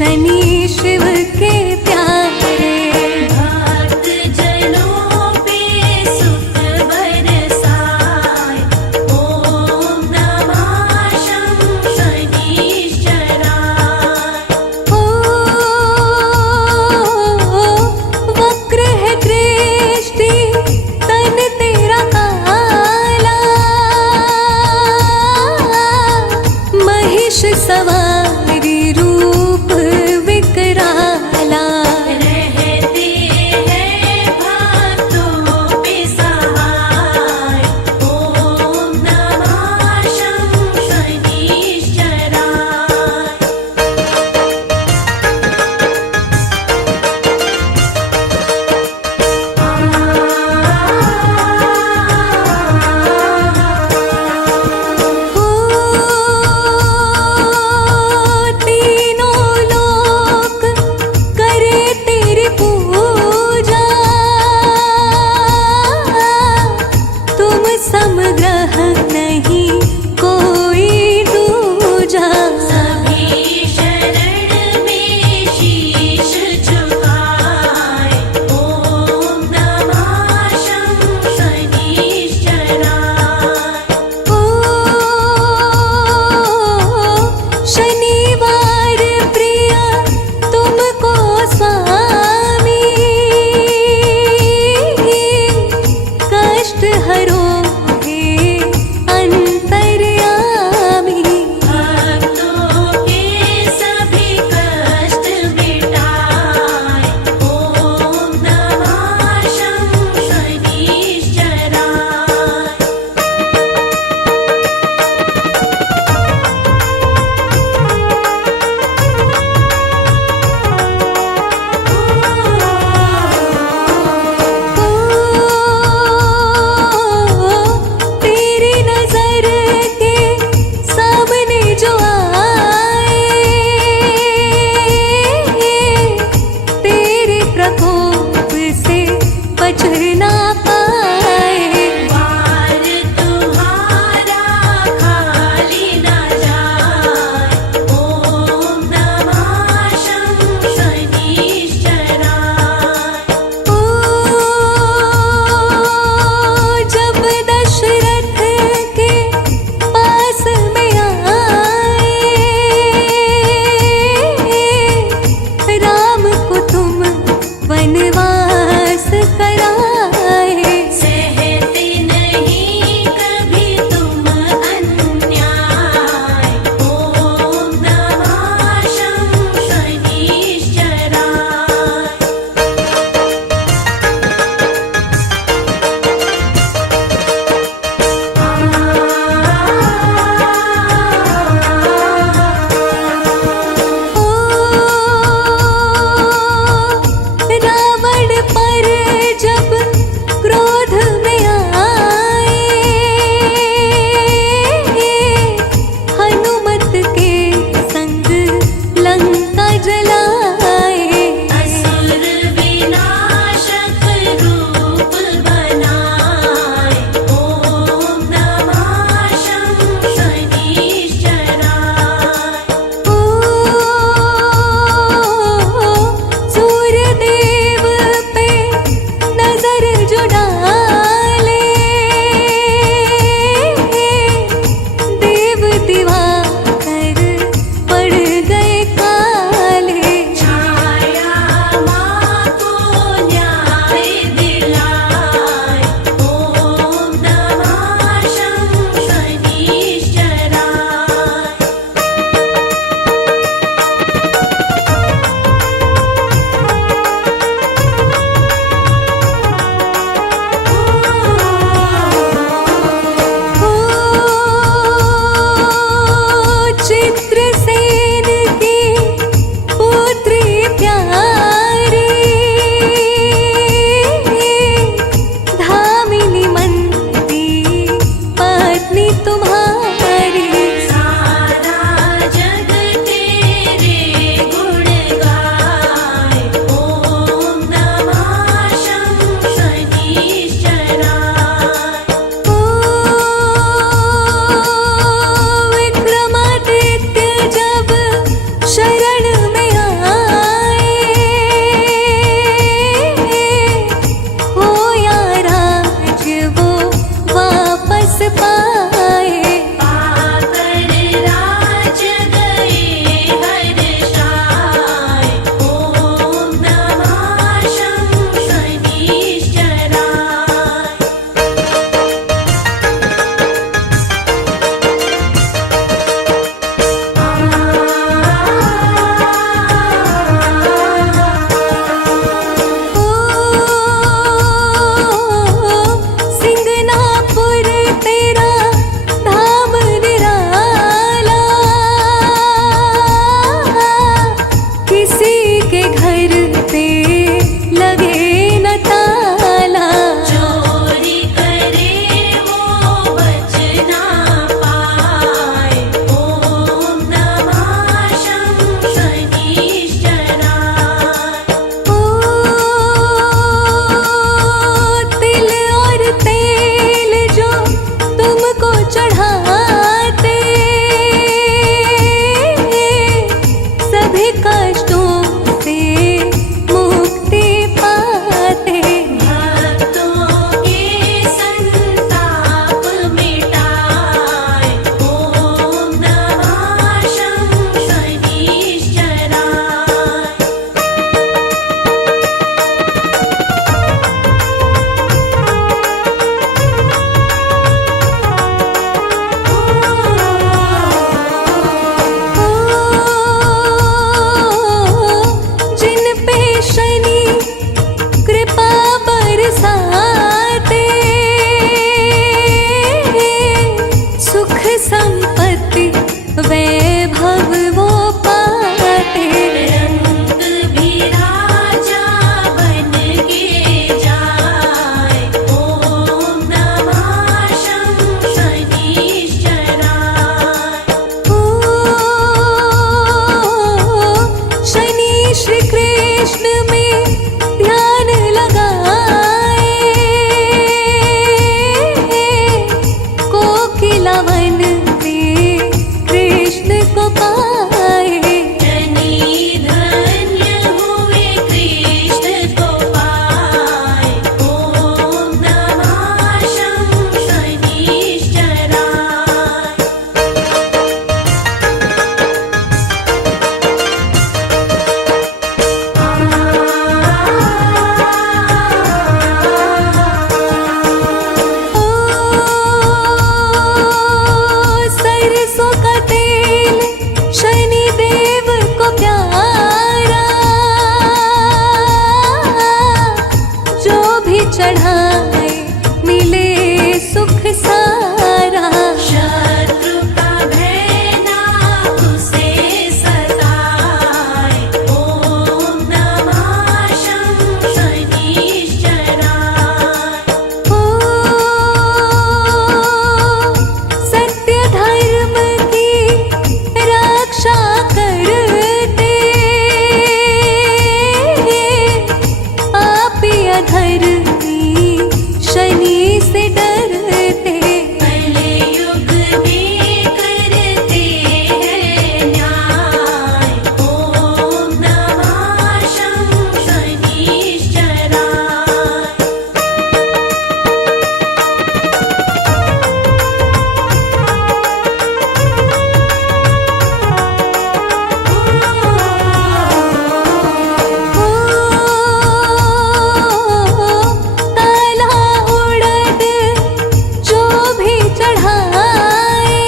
शनि शिव के प्यारे। भक्त जनों पे सुख बरसाए, ओम नमः शं शनिश्चराय। ओ वक्र है दृष्टि तन तेरा काला, महिष सवारी रूप विकराला। चढ़ाए मिले सुख सारा। शत्रु का भय ना उसे सताए, ओम नमः शनिश्चराय। ओ सत्य धर्म की रक्षा करते, पापी अधर्मी शनि से डरते। कलयुग में करते हैं न्याय, ओम नमः शनिश्चराय। काला उड़द जो भी चढ़ाए,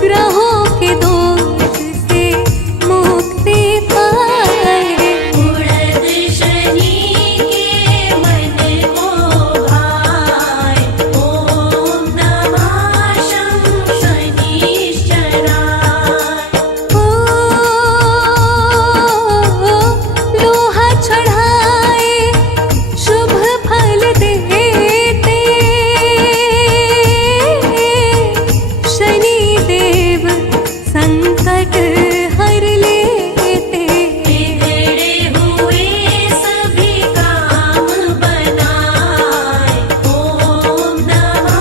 ग्रहों के दोष से मुक्ति पाए। उड़द शनि के मन को भाए, ओम नमः शनिश्चराय। लोहा चढ़ाए शुभ फल देते, शनि देव संकट हर लेते। बिगड़े हुए सभी काम बनाए, ओम नमः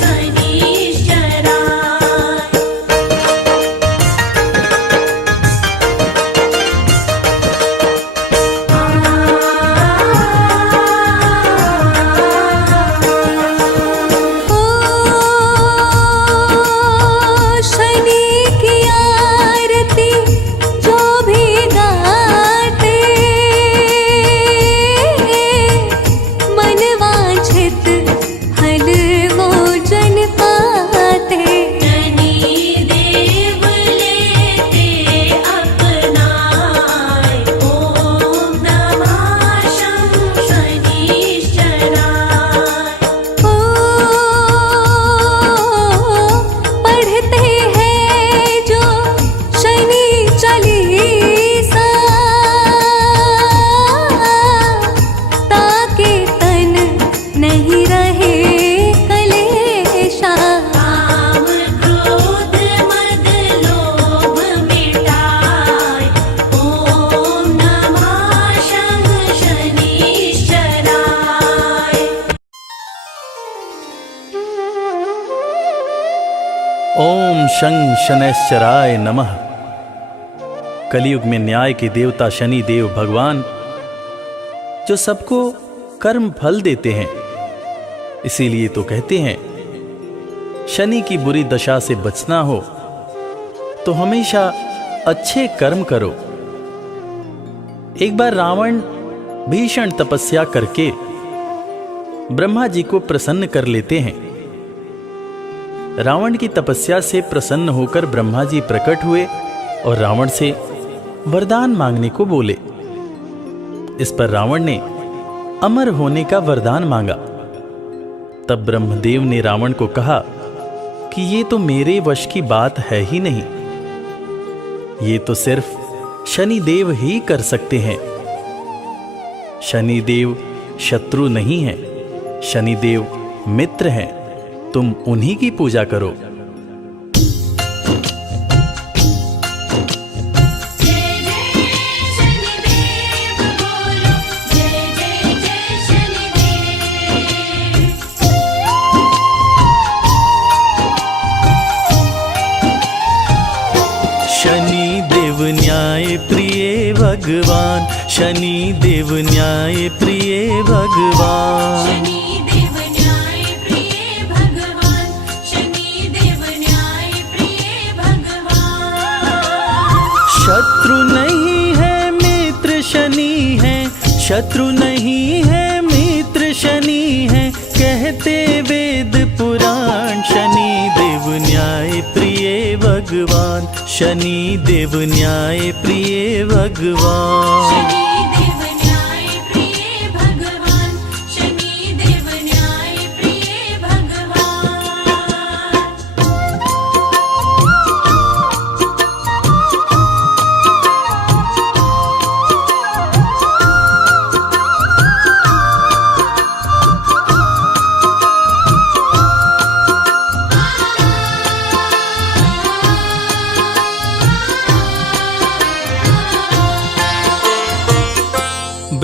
शनिश्चराय। ओ शनि की आरती जो भी गाते, मन वांछित फल वो जन पाते। शनि देव लेते अपनाए, ओम नमः शनिश्चराय। ओ पढ़ते हैं जो शनि चालीसा, ताकि तन नहीं रहे कलेशा। काम क्रोध मद लोभ मिटाए, ओम नमः शनिश्चराय। ओम शं शनैश्चराय नमः। कलयुग में न्याय के देवता शनि देव भगवान जो सबको कर्म फल देते हैं, इसीलिए तो कहते हैं शनि की बुरी दशा से बचना हो तो हमेशा अच्छे कर्म करो। एक बार रावण भीषण तपस्या करके ब्रह्मा जी को प्रसन्न कर लेते हैं। रावण की तपस्या से प्रसन्न होकर ब्रह्मा जी प्रकट हुए और रावण से वरदान मांगने को बोले। इस पर रावण ने अमर होने का वरदान मांगा। तब ब्रह्मदेव ने रावण को कहा कि ये तो मेरे वश की बात है ही नहीं, ये तो सिर्फ शनिदेव ही कर सकते हैं। शनिदेव शत्रु नहीं है, शनिदेव मित्र हैं, तुम उन्हीं की पूजा करो। जय जय शनिदेव बोलो, जय जय जय शनिदेव। शनिदेव न्याय प्रिय भगवान, शनिदेव न्याय प्रिय भगवान। शनिदेव न्याय प्रिय भगवान, शनिदेव न्याय प्रिय भगवान। शत्रु नहीं है मित्र शनि है, शत्रु नहीं है मित्र शनि है, कहते वेद पुराण। शनिदेव न्याय प्रिय भगवान, शनिदेव न्याय प्रिय भगवान। शनिदेव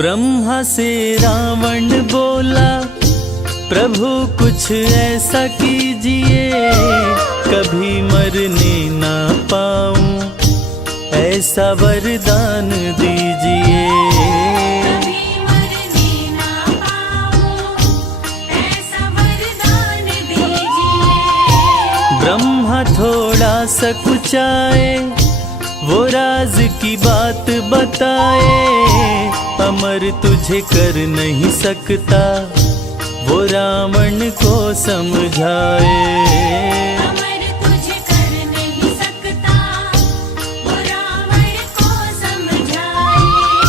ब्रह्मा से रावण बोला, प्रभु कुछ ऐसा कीजिए, कभी मरने ना पाऊं, ऐसा वरदान दीजिए। कभी मरने ना पाऊं, ऐसा वरदान दीजिए। ब्रह्मा थोड़ा सा कुचाए, वो राज की बात बताए, अमर तुझे कर नहीं सकता, वो रावण को समझाए। अमर तुझे कर नहीं सकता, वो रावण को समझाए।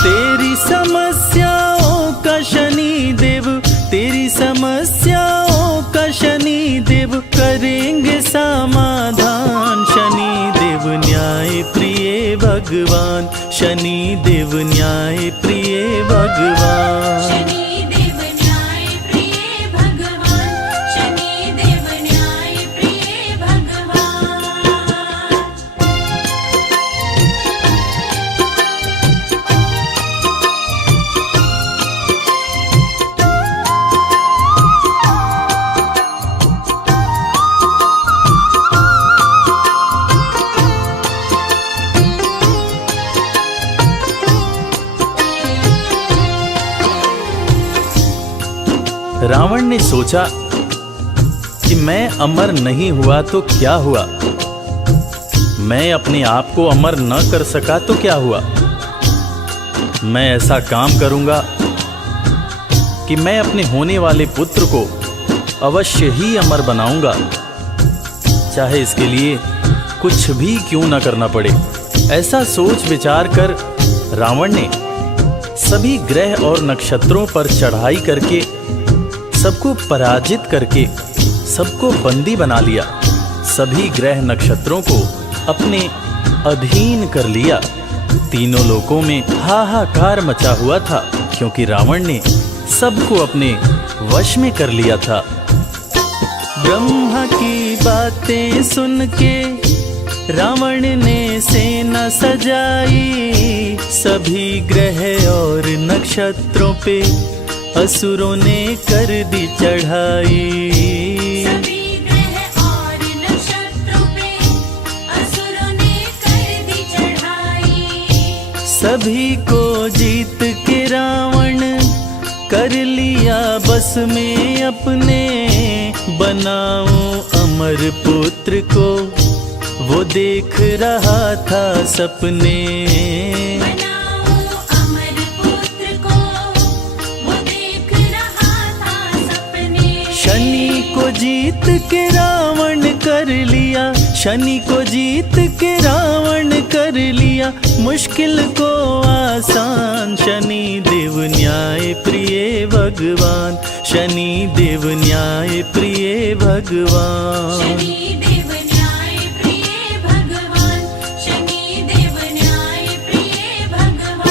तेरी समस्याओं का शनि देव, तेरी समस्याओं का शनि देव करेंगे समाधान। शनि देव न्याय प्रिय भगवान, शनि देव न्याय प्रिय भगवान। शनि देव न्याय प्रिय भगवान, शनि देव न्याय प्रिय भगवान। रावण ने सोचा कि मैं अमर नहीं हुआ तो क्या हुआ, मैं अपने आप को अमर न कर सका तो क्या हुआ। मैं ऐसा काम करूंगा कि मैं अपने होने वाले पुत्र को अवश्य ही अमर बनाऊंगा, चाहे इसके लिए कुछ भी क्यों न करना पड़े। ऐसा सोच विचार कर रावण ने सभी ग्रह और नक्षत्रों पर चढ़ाई करके सबको पराजित करके सबको बंदी बना लिया, सभी ग्रह नक्षत्रों को अपने अधीन कर लिया। तीनों लोकों में हाहाकार मचा हुआ था, क्योंकि रावण ने सबको अपने वश में कर लिया था। ब्रह्मा की बातें सुन के रावण ने सेना सजाई, सभी ग्रह और नक्षत्रों पे असुरों ने कर दी चढ़ाई। सभी ग्रह और नक्षत्रों पे असुरों ने कर दी चढ़ाई। सभी को जीत के रावण कर लिया बस में अपने, बनाऊं अमर पुत्र को वो देख रहा था सपने। बनाऊं अमर पुत्र को, वो देख रहा था सपने। शनि को जीत के रावण कर लिया, शनि को जीत के रावण कर लिया मुश्किल को आसान। शनि देव न्याय प्रिय भगवान, शनि देव न्याय प्रिय भगवान। शनि देव न्याय प्रिय भगवान, शनि देव न्याय प्रिय भगवान।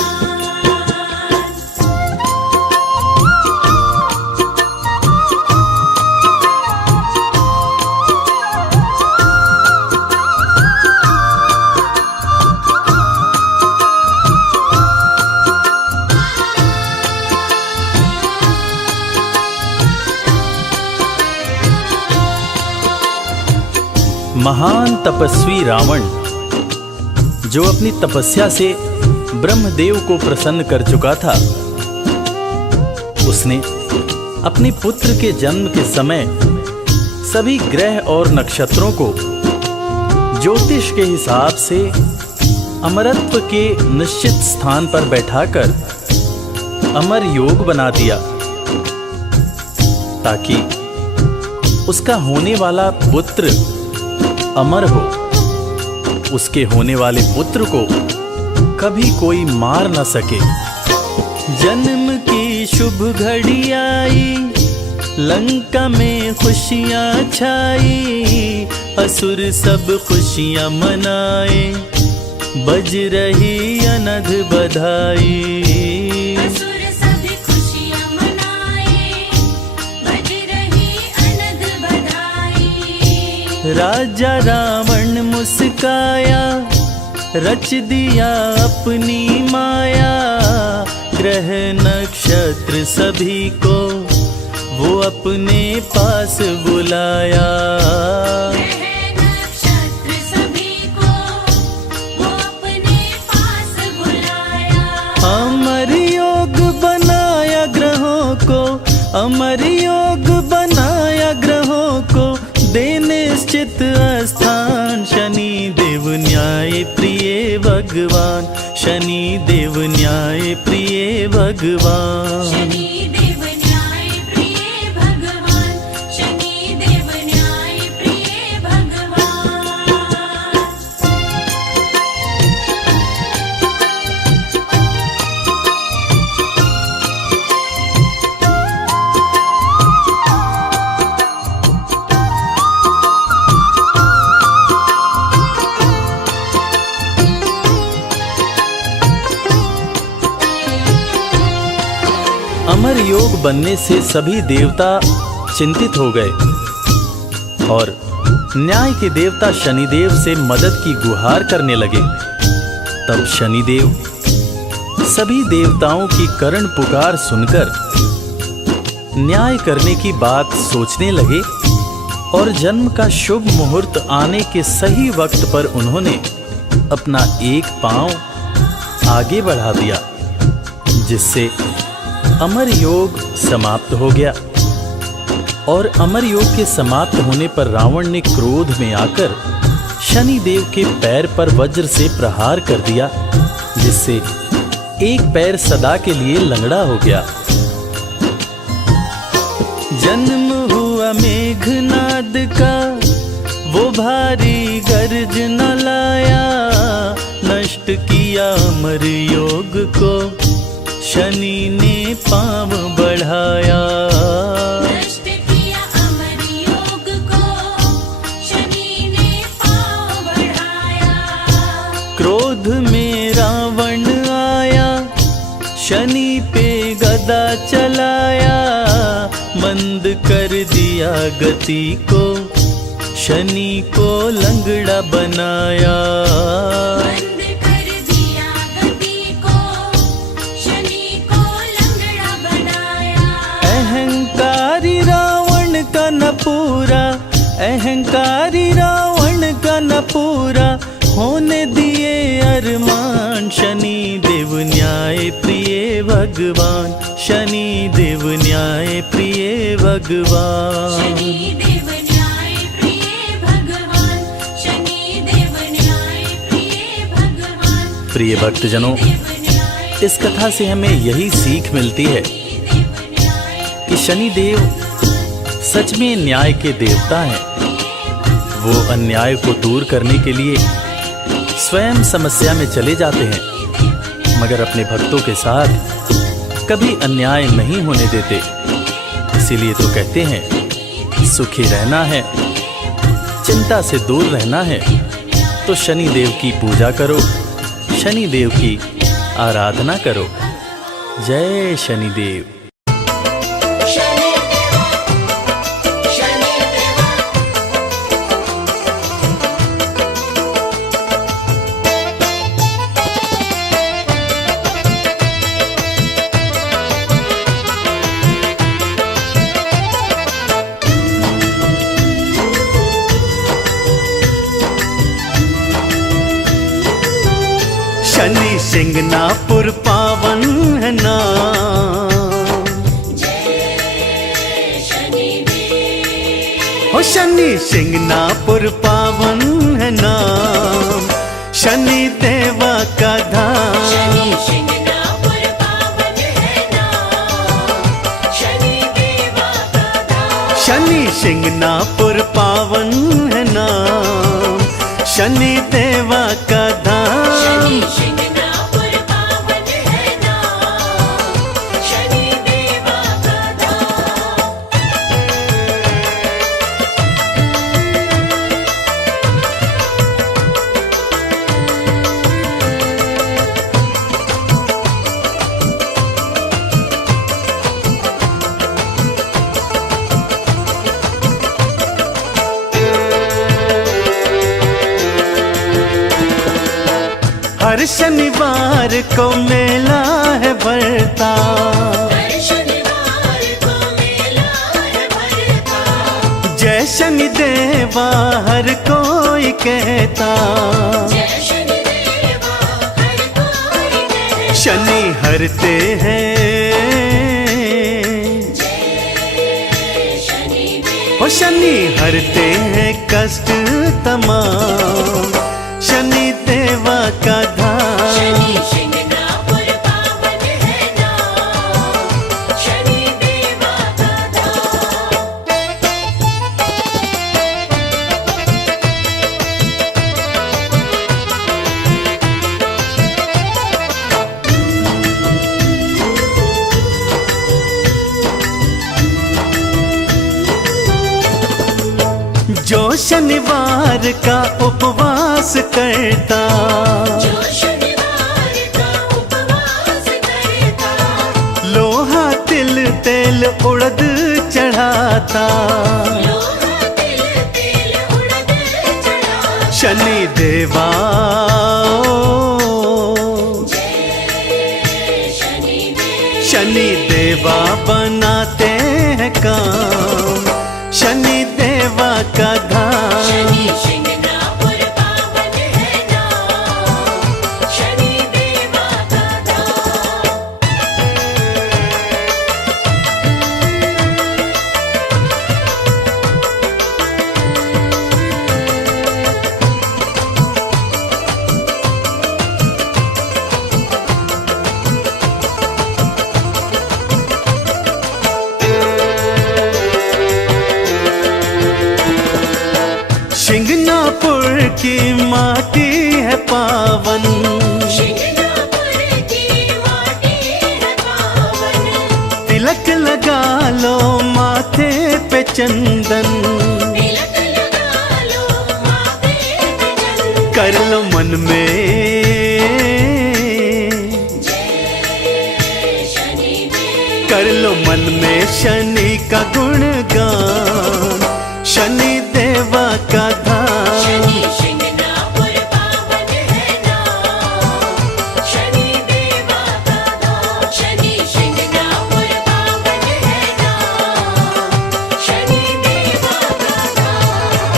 महान तपस्वी रावण, जो अपनी तपस्या से ब्रह्मदेव को प्रसन्न कर चुका था, उसने अपने पुत्र के जन्म के समय सभी ग्रह और नक्षत्रों को ज्योतिष के हिसाब से अमरत्व के निश्चित स्थान पर बैठाकर अमर योग बना दिया, ताकि उसका होने वाला पुत्र अमर हो। उसके होने वाले पुत्र को कभी कोई मार न सके। जन्म की शुभ घड़ी आई, लंका में खुशियां छाई, असुर सब खुशियां मनाए, बज रही अनघ बधाई। असुर सभी खुशियां मनाए, बज रही अनघ बधाई। राजा रावण मुस्काया, रच दिया अपनी माया, ग्रह नक्षत्र सभी को वो अपने पास बुलाया। ग्रह नक्षत्र सभी को वो अपने पास बुलाया। अमर योग बनाया ग्रहों को, अमर योग बनाया ग्रहों को, दे निश्चित स्थान। शनि देव न्याय प्रिय भगवान, शनि देव न्याय प्रिय भगवान। शनि देव न्याय प्रिय भगवान, शनि देव न्याय प्रिय भगवान। अमर योग बनने से सभी देवता चिंतित हो गए और न्याय के देवता शनिदेव से मदद की गुहार करने लगे। तब शनिदेव सभी देवताओं की करण पुकार सुनकर न्याय करने की बात सोचने लगे और जन्म का शुभ मुहूर्त आने के सही वक्त पर उन्होंने अपना एक पांव आगे बढ़ा दिया, जिससे अमर योग समाप्त हो गया। और अमर योग के समाप्त होने पर रावण ने क्रोध में आकर शनि देव के पैर पर वज्र से प्रहार कर दिया, जिससे एक पैर सदा के लिए लंगड़ा हो गया। जन्म हुआ मेघनाद का, वो भारी गर्जना लाया, नष्ट किया अमर योग को, शनि ने पांव बढ़ाया। नष्ट किया अमर योग को, शनि ने पांव बढ़ाया। क्रोध में रावण आया, शनि पे गदा चलाया, मंद कर दिया गति को, शनि को लंगड़ा बनाया। बंद कर दिया गति को, शनि को लंगड़ा बनाया। अहंकारी रावण का न पूरा, अहंकारी रावण का न पूरा, होने दिए अरमान। शनि देव न्याय प्रिय भगवान, शनि देव न्याय प्रिय भगवान। शनि देव न्याय प्रिय भगवान, शनि देव न्याय प्रिय भगवान। प्रिय भक्तजनों, इस कथा से हमें यही सीख मिलती है कि शनिदेव सच में न्याय के देवता हैं। वो अन्याय को दूर करने के लिए स्वयं समस्या में चले जाते हैं, मगर अपने भक्तों के साथ कभी अन्याय नहीं होने देते। इसीलिए तो कहते हैं सुखी रहना है, चिंता से दूर रहना है तो शनि देव की पूजा करो, शनि देव की आराधना करो। जय शनिदेव। शनि सिंगनापुर पावन है नाम, जय शनिदेव। हो शनि सिंगनापुर पावन है नाम, शनि देवा का धाम। शनि सिंगनापुर पावन है नाम, शनि देवा का धाम। शनि सिंगनापुर पावन है नाम, शनि देवा का धाम। शनि सिंगनापुर पावन है नाम, शनि देवा का धाम। हर शनिवार को मेला है भरता, हर शनिवार को मेला है भरता। जय शनि देवा हर कोई कहता, जय शनि देवा हर कोई कहता। शनि हरते हैं, जय शनि देवा। ओ शनि हरते हैं कष्ट तमाम, शनि देवा का धाम। शनि शिंगणापुर पावन है नाम, शनि देवा का धाम। जो शनिवार का उपवास करता, जो शनिवार का उपवास करता। लोहा तिल तेल उड़द चढ़ाता, लोहा तिल तिल उड़द चढ़ा। शनि देवा जय शनि देवा। शनि देवा बनाते हैं काम, शनि देवा का धाम। शनि शिंगणापुर पावन है नाम, शनि देवा का धाम। शिंगनापुर की माटी है पावन, शिंगणापुर की माटी है पावन। तिलक लगा लो माथे पे चंदन, तिलक लगा लो माथे पे चंदन। कर लो मन में, जय शनि देवा। कर लो मन में शनि का गुणगान, शनि देवा का धाम। शनि शिंगणापुर पावन है नाम, शनि देवा का धाम। शनि शिंगणापुर पावन है नाम, शनि देवा का धाम।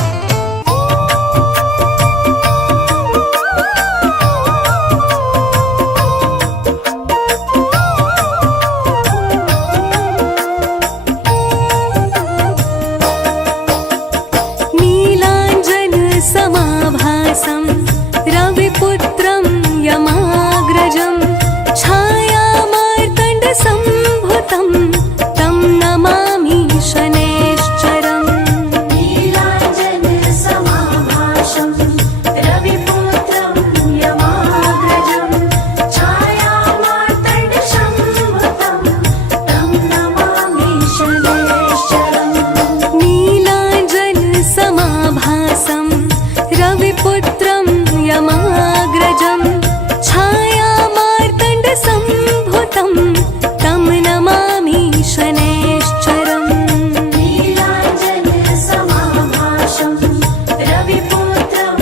नीलाञ्जन समाभासं रविपुत्रं यमाग्रजं छायामार्तण्डसम्भुतं तं नमामि शनैश्चरम्। नीलाञ्जन समाभासं रविपुत्रं यमाग्रजं छायामार्तण्डसम्भुतं तं नमामि शनैश्चरम्। नीलाञ्जन समाभासं रविपुत्रं यमाग्रजं छायामार्तण्डसम्भुतं तं नमामि शनैश्चरम्। नीलाञ्जन समाभासं रविपुत्रं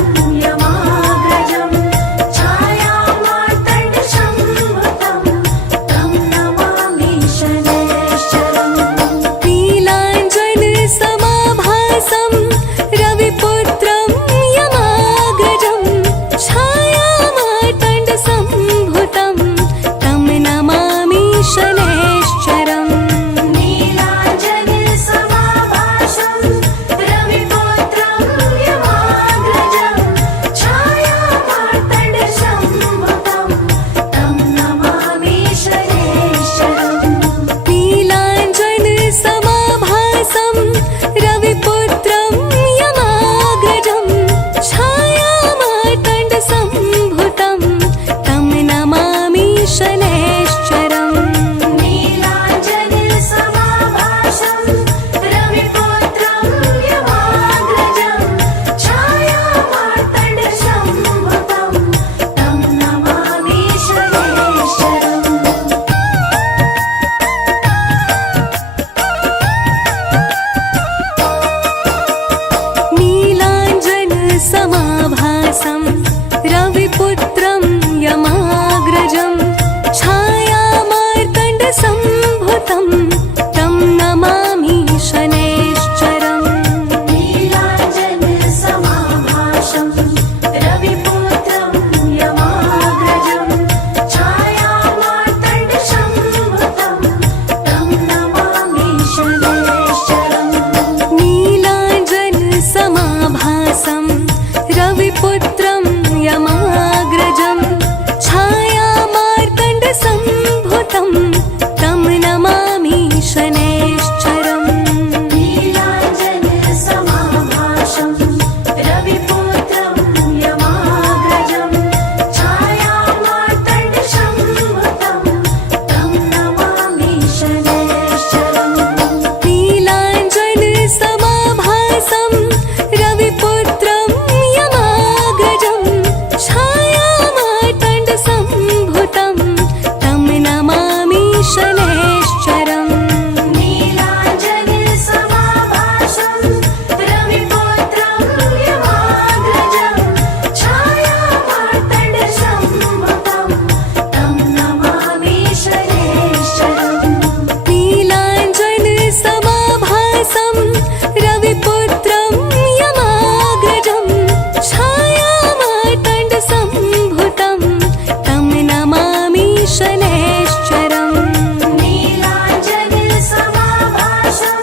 यमाग्रजं छायामार्तण्डसम्भुतं तं नमामि शनैश्चरम्। नीलाञ्जन समाभासं रविपुत्रं यमाग्रजं छायामार्तण्डसम्भुतं तं नमामि रविपुत्रं यमाग्रजं छायामार्तण्डसम्भुतं तं नमामि शनैश्चरम् नीलाञ्जनसमाभासं रविपुत्रं यमाग्रजं छायामार्तण्डसम्भुतं तं नमामि शनैश्चरम् नीलाञ्जनसमाभासं रविपुत्रं यमाग्रजं छायामार्तण्डसम्भुतं तं नमामि शनैश्चरम् नीलाञ्जनसमाभासं रविपुत्रं यमाग्रजं छायामार्तण्डसम्भुतं तं नमामि शनैश्चरम् नीलाञ्जनसमाभासं रविपुत्रं यमाग्रजं छायामार्तण्डसम्भुतं तं नमामि शनैश्चरम् नीलाञ्जनसमाभासं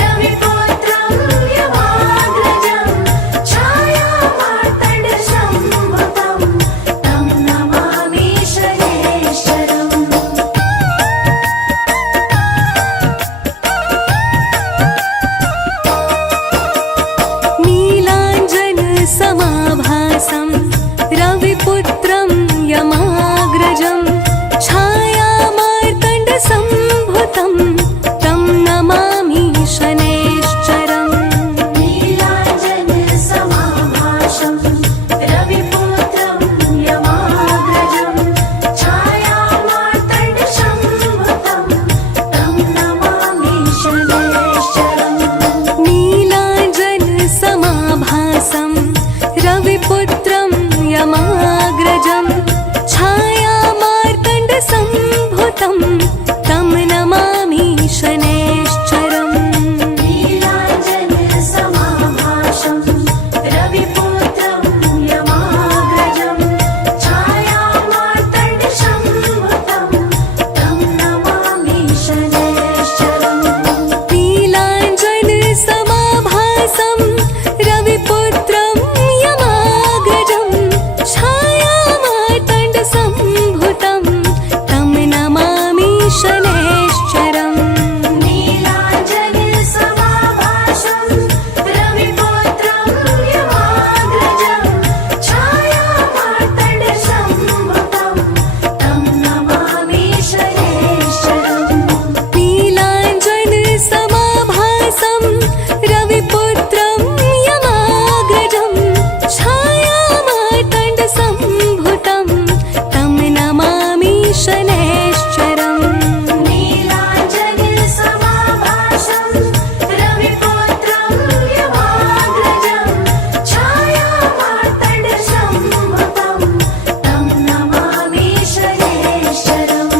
रविपुत्रं यमाग्रजं छायामार्तण्डसम्भुतं तं नमामि शनैश्चरम् नीलाञ्जनसमाभासं रविपुत्रं यमाग्रजं छायामार्तण्डसम्भुतं तं नमामि शनैश्चरम् नीलाञ्जनसमाभासं रविपुत्रं यमाग्रजं छायामार्तण्डसम्भुतं तं नमामि शनैश्चरम् नीलाञ्जनसमाभासं रविपुत्रं यमाग्रजं छायामार्तण्डसम्भुतं तं नमामि शनैश्चरम् नीलाञ्जनसमाभासं रविपुत्रं यमाग्रजं छायामार्तण्डसम्भुतं तं नमामि शनैश्चरम् नीलाञ्जनसमाभासं रविपुत्रं यमाग्रजं छायामार्तण्डसम्भुतं तं नमामि शनैश्चरम् नीलाञ्जनसमाभासं रविपुत्रं यमाग्रजं छायामार्तण्डसम्भुतं तं नमामि शनैश्चरम् नीलाञ्जनसमाभासं रविपुत्रं यमाग्रजं छायामार्तण्डसम्भुतं तं नमामि शनैश्चरम् नीलाञ्जनसमाभासं रविपुत्रं यमाग्रजं छायामार्तण्डसम्भुतं तं नमामि शनैश्चरम्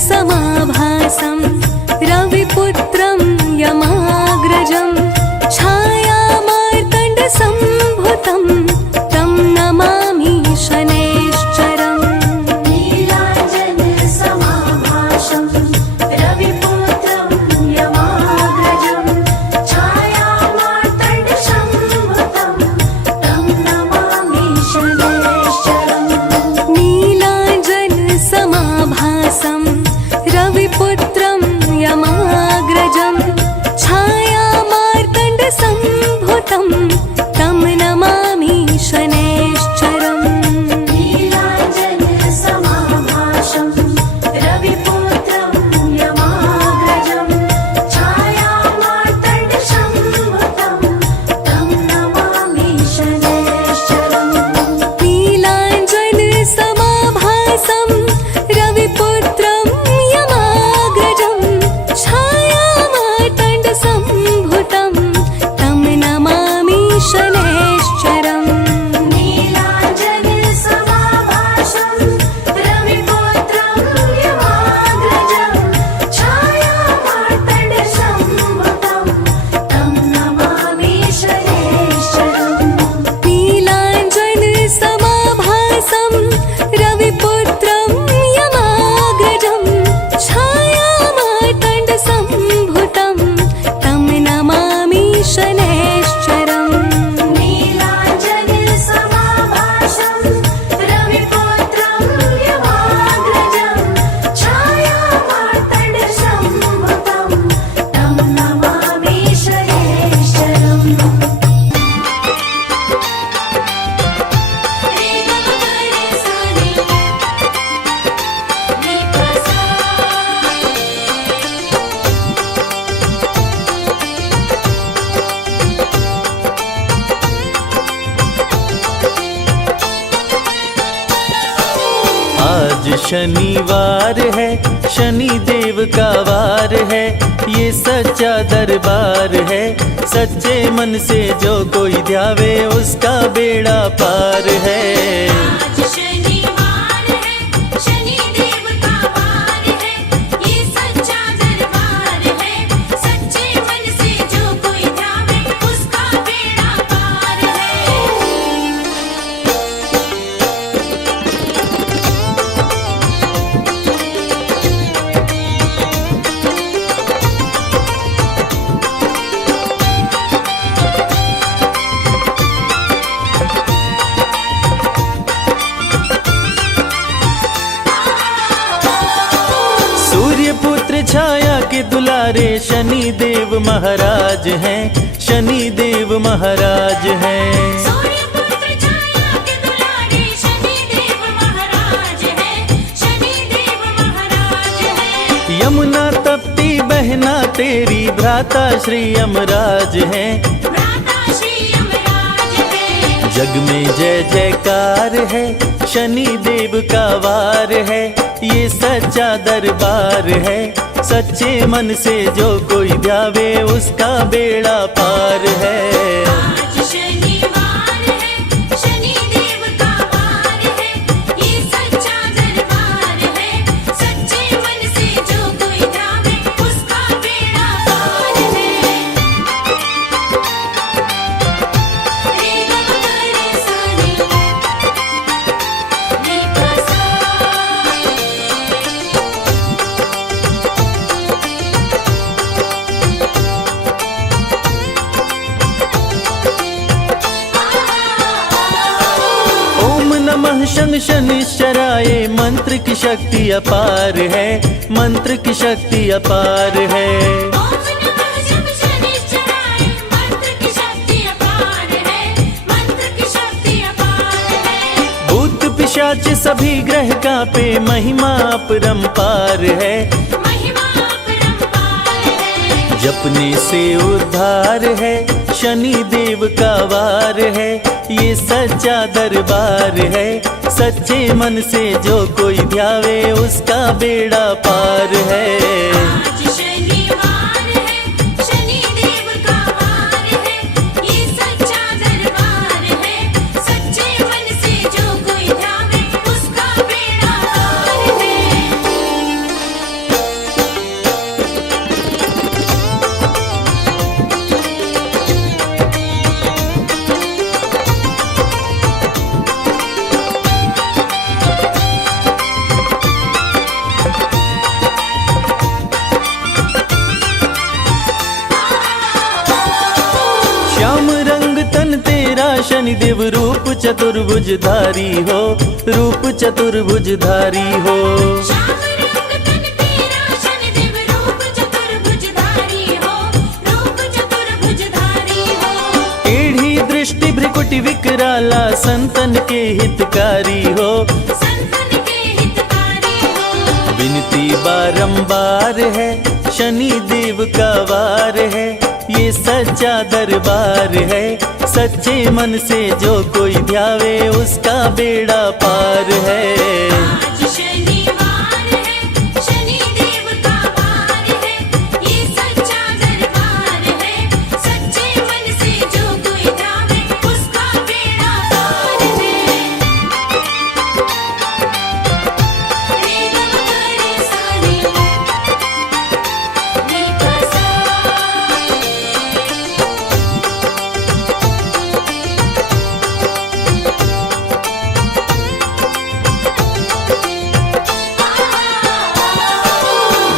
नीलाञ्जनसमाभासं रविपुत्रं यमाग्रजं छायामार्तण्डसम्भुतं तं नमामि शनैश्चरम् नीलाञ्जनसमाभासं रविपुत्रं यमाग्रजं छायामार्तण्डसम्भुतं तं नमामि शनैश्चरम् नीलाञ्जनसमाभासं रविपुत्रं यमाग्रजं छायामार्तण्डसम्भुतं तं नमामि शनैश्चरम् नीलाञ्जनसमाभासं रविपुत्रं यमाग्रजं छायामार्तण्डसम्भुतं तं नमामि शनैश्चरम् नीलाञ्जनसमाभासं रविपुत्रं यमाग्रजं शनिवार है, शनि देव का वार है, ये सच्चा दरबार है। सच्चे मन से जो कोई ध्यावे उसका बेड़ा पार है। आज शनिवार है, शनि देव का वार है, ये सच्चा दरबार है। सच्चे मन से जो कोई ध्यावे उसका बेड़ा पार है। सूर्य पुत्र छाया के दुलारे शनि देव महाराज हैं, शनि देव महाराज हैं। सूर्य पुत्र छाया के दुलारे शनि देव महाराज है, शनि देव महाराज है। यमुना तप्ती बहना तेरी भ्राता श्री यमराज हैं, भ्राता श्री यमराज है। जग में जय जयकार है, शनि देव का वार है, ये सच्चा दरबार है। सच्चे मन से जो कोई ध्यावे उसका बेड़ा पार है। आज शनिवार है, शनि देव का वार है, ये सच्चा दरबार है। सच्चे मन से जो कोई ध्यावे उसका बेड़ा पार है। रे ग म रे सा रे, रे प सा। ओम नमः शं शनिश्चराय, मंत्र की शक्ति अपार है, मंत्र की शक्ति अपार है। ओम नमः शं शनिश्चराय, मंत्र की शक्ति अपार है, मंत्र की शक्ति अपार है। भूत पिशाच सभी ग्रह कांपे, महिमा अपरंपार है, महिमा अपरंपार है। जपने से उद्धार है, शनि देव का वार है, ये सच्चा दरबार है। सच्चे मन से जो कोई ध्यावे उसका बेड़ा पार है। आज शनिवार है, शनि देव का वार है, ये सच्चा दरबार है। सच्चे मन से जो कोई ध्यावे उसका बेड़ा पार है। श्याम रंग तन तेरा शनि देव, रूप चतुर्भुजधारी हो, रूप चतुर्भुजधारी हो। श्याम रंग तन तेरा शनि देव, रूप चतुर्भुजधारी हो, रूप चतुर्भुजधारी हो। टेढ़ी दृष्टि भ्रिकुटि विकराला, संतन के हितकारी हो, संतन के हितकारी हो। विनती बारंबार है, शनि देव का वार है, ये सच्चा दरबार है। सच्चे मन से जो कोई ध्यावे उसका बेड़ा पार है। आज शनिवार है, शनि देव का वार है, ये सच्चा दरबार है। सच्चे मन से जो कोई ध्यावे उसका बेड़ा पार है। रे ग म रे सा रे, रे प सा।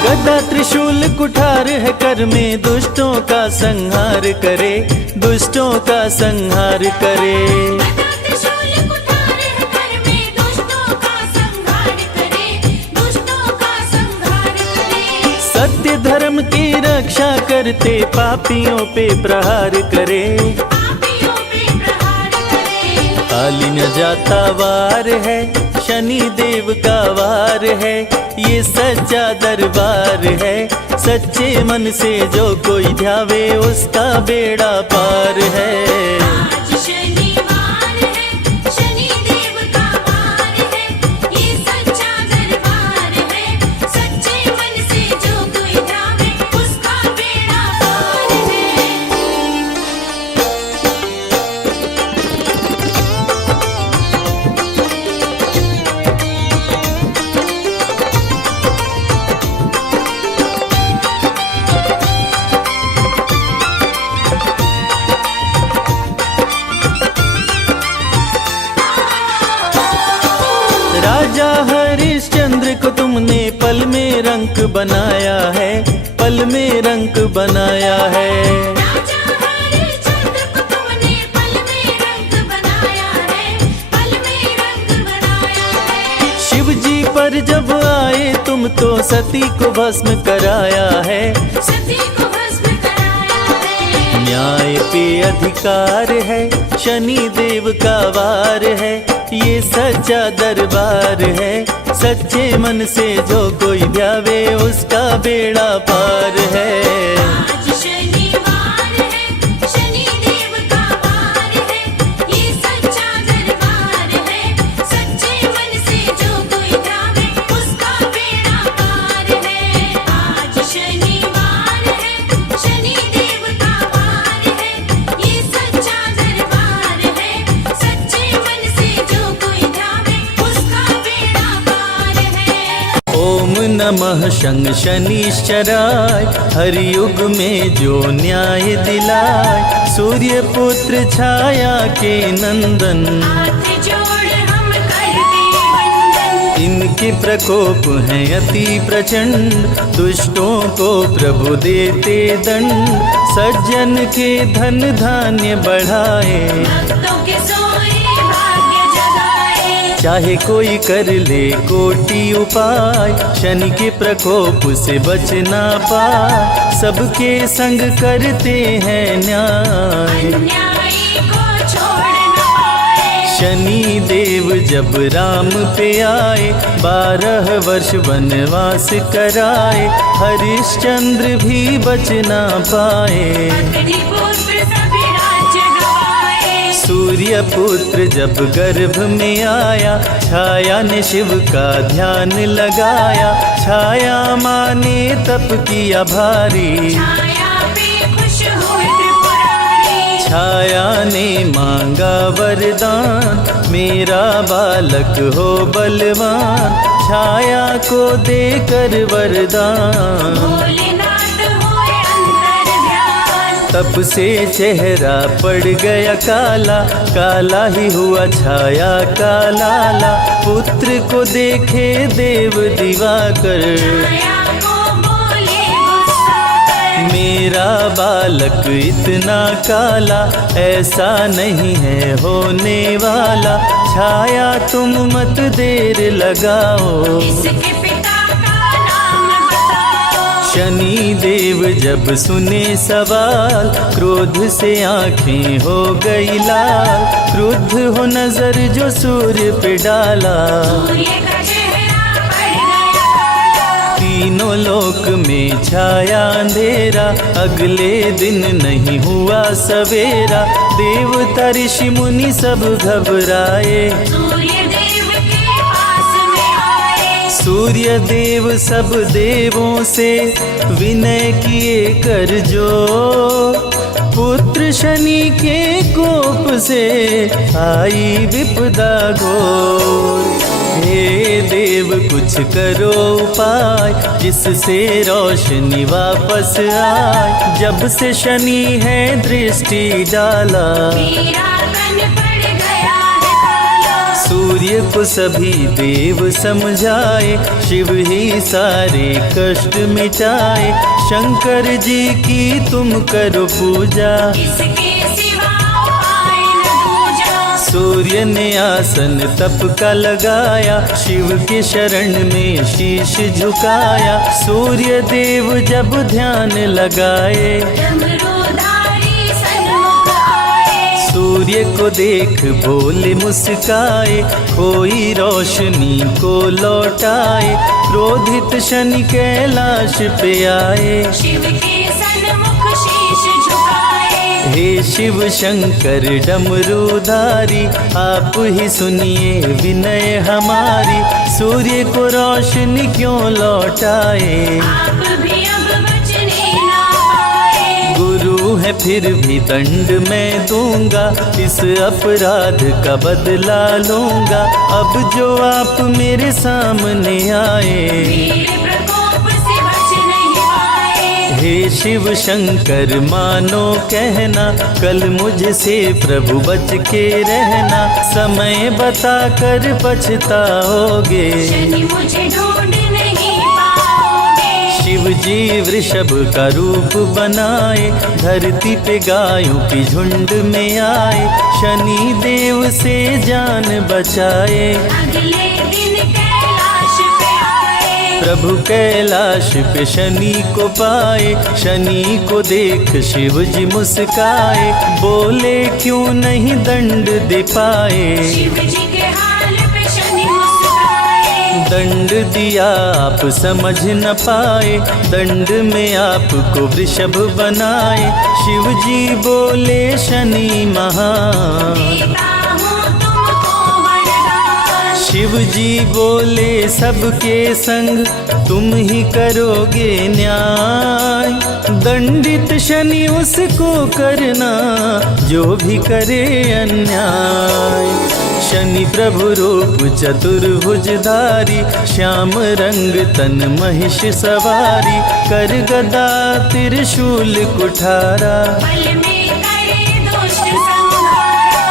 गदा त्रिशूल कुठार है कर में, दुष्टों का संहार करे, दुष्टों का संहार करे। गदा त्रिशूल कुठार है कर में, दुष्टों का संहार करे, दुष्टों का संहार करे। सत्य धर्म की रक्षा करते, पापियों पे प्रहार करे, पापियों पे प्रहार करे। खाली न जाता वार है, शनि देव का वार है, ये सच्चा दरबार है। सच्चे मन से जो कोई ध्यावे उसका बेड़ा पार है। आज शनिवार है, शनि देव का वार है, ये सच्चा दरबार रंक बनाया है, पल में रंक बनाया है। राजा हरिश्चंद्र को तुमने पल में रंक बनाया है, पल में रंक बनाया है। शिव जी पर जब आए तुम तो सती को भस्म कराया है। सती को भस्म कराया है। न्याय पे अधिकार है, शनि देव का वार है, ये सच्चा दरबार है। सच्चे मन से जो कोई ध्यावे उसका बेड़ा पार है। आज शनिवार है, शनि देव का वार है, ये सच्चा दरबार है। सच्चे मन से जो कोई ध्यावे उसका बेड़ा पार है। आज शनिवार है, शनि देव का वार है, ये सच्चा दरबार है। सच्चे मन से जो कोई ध्यावे उसका बेड़ा पार है। ओम नमः शं शनिश्चराय, हर युग में जो न्याय दिलाए। सूर्य पुत्र छाया के नंदन, हाथ जोड़ हम करते वंदन। इनके प्रकोप हैं अति प्रचंड, दुष्टों को प्रभु देते दंड। सज्जन के धन धान्य बढ़ाए, भक्तों के सोए भाग्य जगाए। चाहे कोई कर ले कोटि उपाय, शनि के प्रकोप से बच ना पाए। सबके संग करते हैं न्याय, अन्यायी को छोड़ न पाए। शनि देव जब राम पे आए, 12 वर्ष वनवास कराए। हरिश्चंद्र भी बच ना पाए, अग्नि पुत्र सभी राज्य गवाए। सूर्य पुत्र जब गर्भ में आया, छाया ने शिव का ध्यान लगाया। छाया माने तप किया भारी, छाया पे खुश हुए त्रिपुरारी। छाया ने मांगा वरदान, मेरा बालक हो बलवान। छाया को देकर वरदान, भोलेनाथ हुए अंतर ध्यान। तप से चेहरा पड़ गया काला, काला ही हुआ छाया का लाला। पुत्र को देखे देव दिवाकर, छाया को बोले गुस्सा कर। मेरा बालक इतना काला, ऐसा नहीं है होने वाला। छाया तुम मत देर लगाओ, इसके पिता का नाम बताओ। शनि देव जब सुने सवाल, क्रोध से आंखें हो गई लाल। क्रुद्ध हो नजर जो सूर्य पे डाला, सूर्य का चेहरा पड़ गया काला। तीनों लोक में छाया अंधेरा। अगले दिन नहीं हुआ सवेरा, देवता ऋषि मुनि सब घबराए। सूर्य देव के पास में आए। सूर्य देव सब देवों से विनय किए कर जो, पुत्र शनि के कोप से आई विपदा घोर। हे देव कुछ करो उपाय, जिससे रोशनी वापस आए। जब से शनि है दृष्टि डाला, मेरा तन पड़ गया है काला। सूर्य को सभी देव समझाए, शिव ही सारे कष्ट मिटाए। शंकर जी की तुम करो पूजा, इसके सिवा उपाय न दूजा। सूर्य ने आसन तप का लगाया, शिव के शरण में शीश झुकाया। सूर्य देव जब ध्यान लगाए, डमरूधारी सन्मुख आए। सूर्य को देख भोले मुस्काए, कोई रोशनी को लौटाए। क्रोधित शनि कैलाश पे आए, शिव के सन्मुख शीश झुकाए। हे शिव शंकर डमरूधारी, आप ही सुनिए विनय हमारी। सूर्य को रोशनी क्यों लौटाए, आप भी अब बचने ना पाए। गुरु है फिर भी दंड मैं दूंगा, इस अपराध का बदला लूंगा। अब जो आप मेरे सामने आए, मेरे प्रकोप से बच नहीं पाए। हे शिव शंकर मानो कहना, कल मुझसे प्रभु बच के रहना। समय बता कर पछताओगे, शनि मुझे ढूंढ नहीं पाओगे। जी वृषभ का रूप बनाए, धरती पे गायों की झुंड में आए, शनि देव से जान बचाए। अगले दिन कैलाश पे आए, प्रभु कैलाश पे शनि को पाए, शनि को देख शिव जी मुस्काए, बोले क्यों नहीं दंड दे पाए। शिव जी के हाल पे शनि मुस्काए, दंड दिया आप समझ न पाए, दंड में आपको वृषभ बनाए, शिव जी बोले शनि महान। देता हूँ तुमको वरदान, शिव जी बोले सबके संग तुम ही करोगे न्याय, दंडित शनि उसको करना जो भी करे अन्याय। शनि प्रभु रूप चतुर्भुजधारी, श्याम रंग तन महिष सवारी, कर गदा त्रिशूल कुठारा, बल में करे दुष्ट संहारा।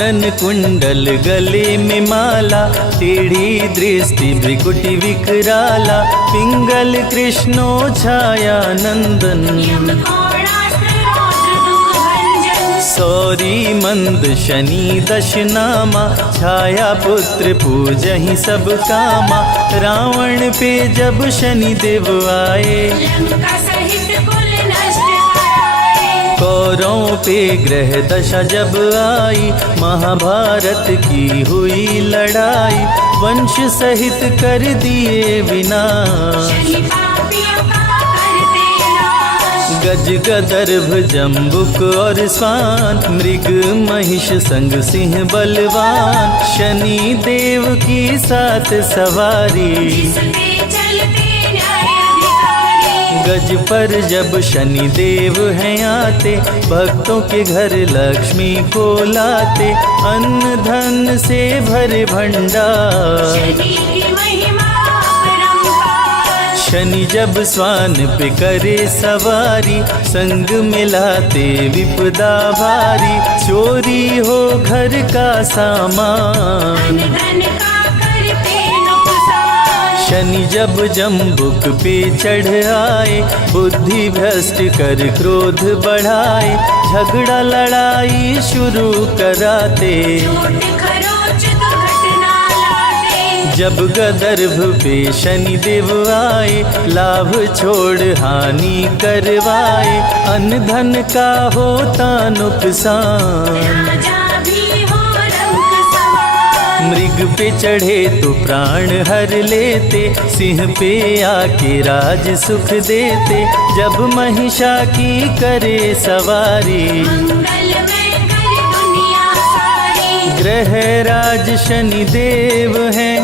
नन कुंडल गले में माला, टेढ़ी दृष्टि भ्रिकुटि विकराला, पिंगल कृष्णो छाया नंदन, यमकोणास्त्र रौद्र दुख भंजन। सौरी मंद शनि दश नामा, छाया पुत्र पूजहि सब कामा, रावण पे जब शनि देव आए, लंका सहित कुल नष्ट कराए। कौरवों पे ग्रह दशा जब आई, महाभारत की हुई लड़ाई, वंश सहित कर दिए विनाश। शनि पापियों का करते नाश, गज गदर्भ जम्बुक और स्वान, मृग महिष संग सिंह बलवान, शनि देव की साथ सवारी, जिसपे चलते न्याय अधिकारी। गज पर जब शनि देव हैं आते, भक्तों के घर लक्ष्मी को लाते, अन्न धन से भरे भंडार। शनि की महिमा अपरंपार, शनि जब स्वान पे करे सवारी, संग मिलाते विपदा भारी, चोरी हो घर का सामान। धन का करते नुकसान। शनि जब जम्बुक पे चढ़ आए, बुद्धि भ्रष्ट कर क्रोध बढ़ाए, झगड़ा लड़ाई शुरू कराते, लूट खरोच दुर्घटना लाते। जब गदर्भ पे शनि देव आए, लाभ छोड़ हानि करवाए, अन्न धन का होता नुकसान। राजा भी हो रंग सवार, मृग पे चढ़े तो प्राण हर लेते, सिंह पे आके राज सुख देते, जब महिषा की करे सवारी, मंगलमय कर दुनिया सारी। ग्रह राज शनि देव हैं,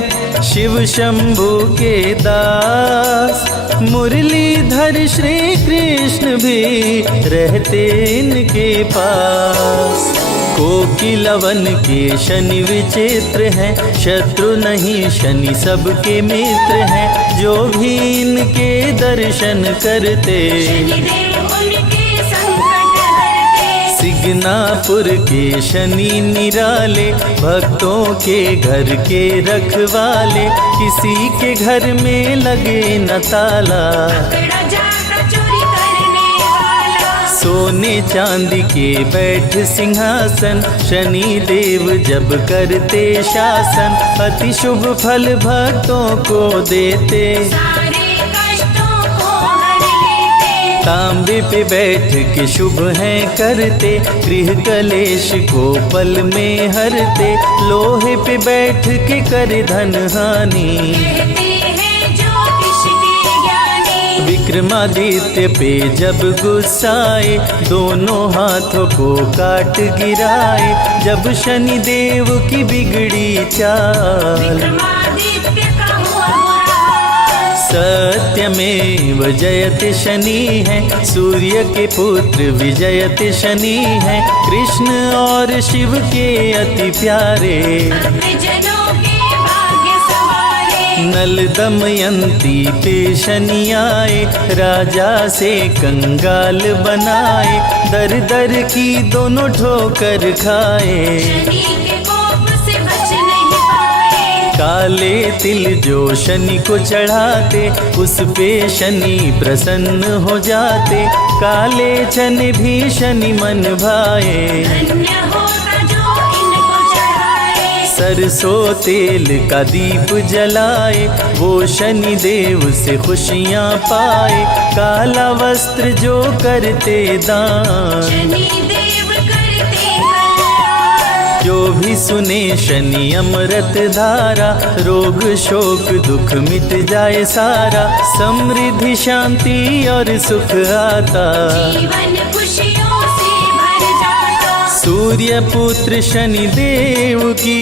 शिव शंभु के दास, मुरलीधर श्री कृष्ण भी रहते इनके पास। कोकिलवन के शनि विचित्र हैं, शत्रु नहीं शनि सबके मित्र हैं, जो भी इनके दर्शन करते, शनिदेव उनके संकट हरते। सिगनापुर के शनि निराले, भक्तों के घर के रखवाले, किसी के घर में लगे न ताला, पकड़ा जाता चोरी करने वाला। सोने चांदी के बैठ सिंहासन, शनि देव जब करते शासन, अति शुभ फल भक्तों को देते, सारे कष्टों को हर लेते। तांबे पे बैठ के शुभ हैं करते, गृह कलेश को पल में हरते, लोहे पे बैठ के करे धन हानि, कहते हैं ज्योतिष के ज्ञानी। विक्रमादित्य पे जब गुस्साए, दोनों हाथों को काट गिराए, जब शनि देव की बिगड़ी चाल, विक्रमादित्य का हुआ बुरा हाल। सत्यमेव जयते शनि है, सूर्य के पुत्र विजयत शनि है, कृष्ण और शिव के अति प्यारे, भक्तजनों के भाग्य सवारे। नल दमयंती पे शनि आए, राजा से कंगाल बनाए, दर दर की दोनों ठोकर खाए, शनि के कोप से बच नहीं पाए। काले तिल जो शनि को चढ़ाते, उस पे शनि प्रसन्न हो जाते। काले छन भी शनि मन भाए, धन्य होता जो इनको चढ़ाए। सरसों तेल का दीप जलाए, वो शनि देव से खुशियाँ पाए। काला वस्त्र जो करते दान, शनि देव करते कल्याण। जो भी सुने शनि अमृत धारा, रोग शोक दुख मिट जाए सारा। समृद्धि शांति और सुख आता, जीवन खुशियों से भर जाता। सूर्य पुत्र शनि देव की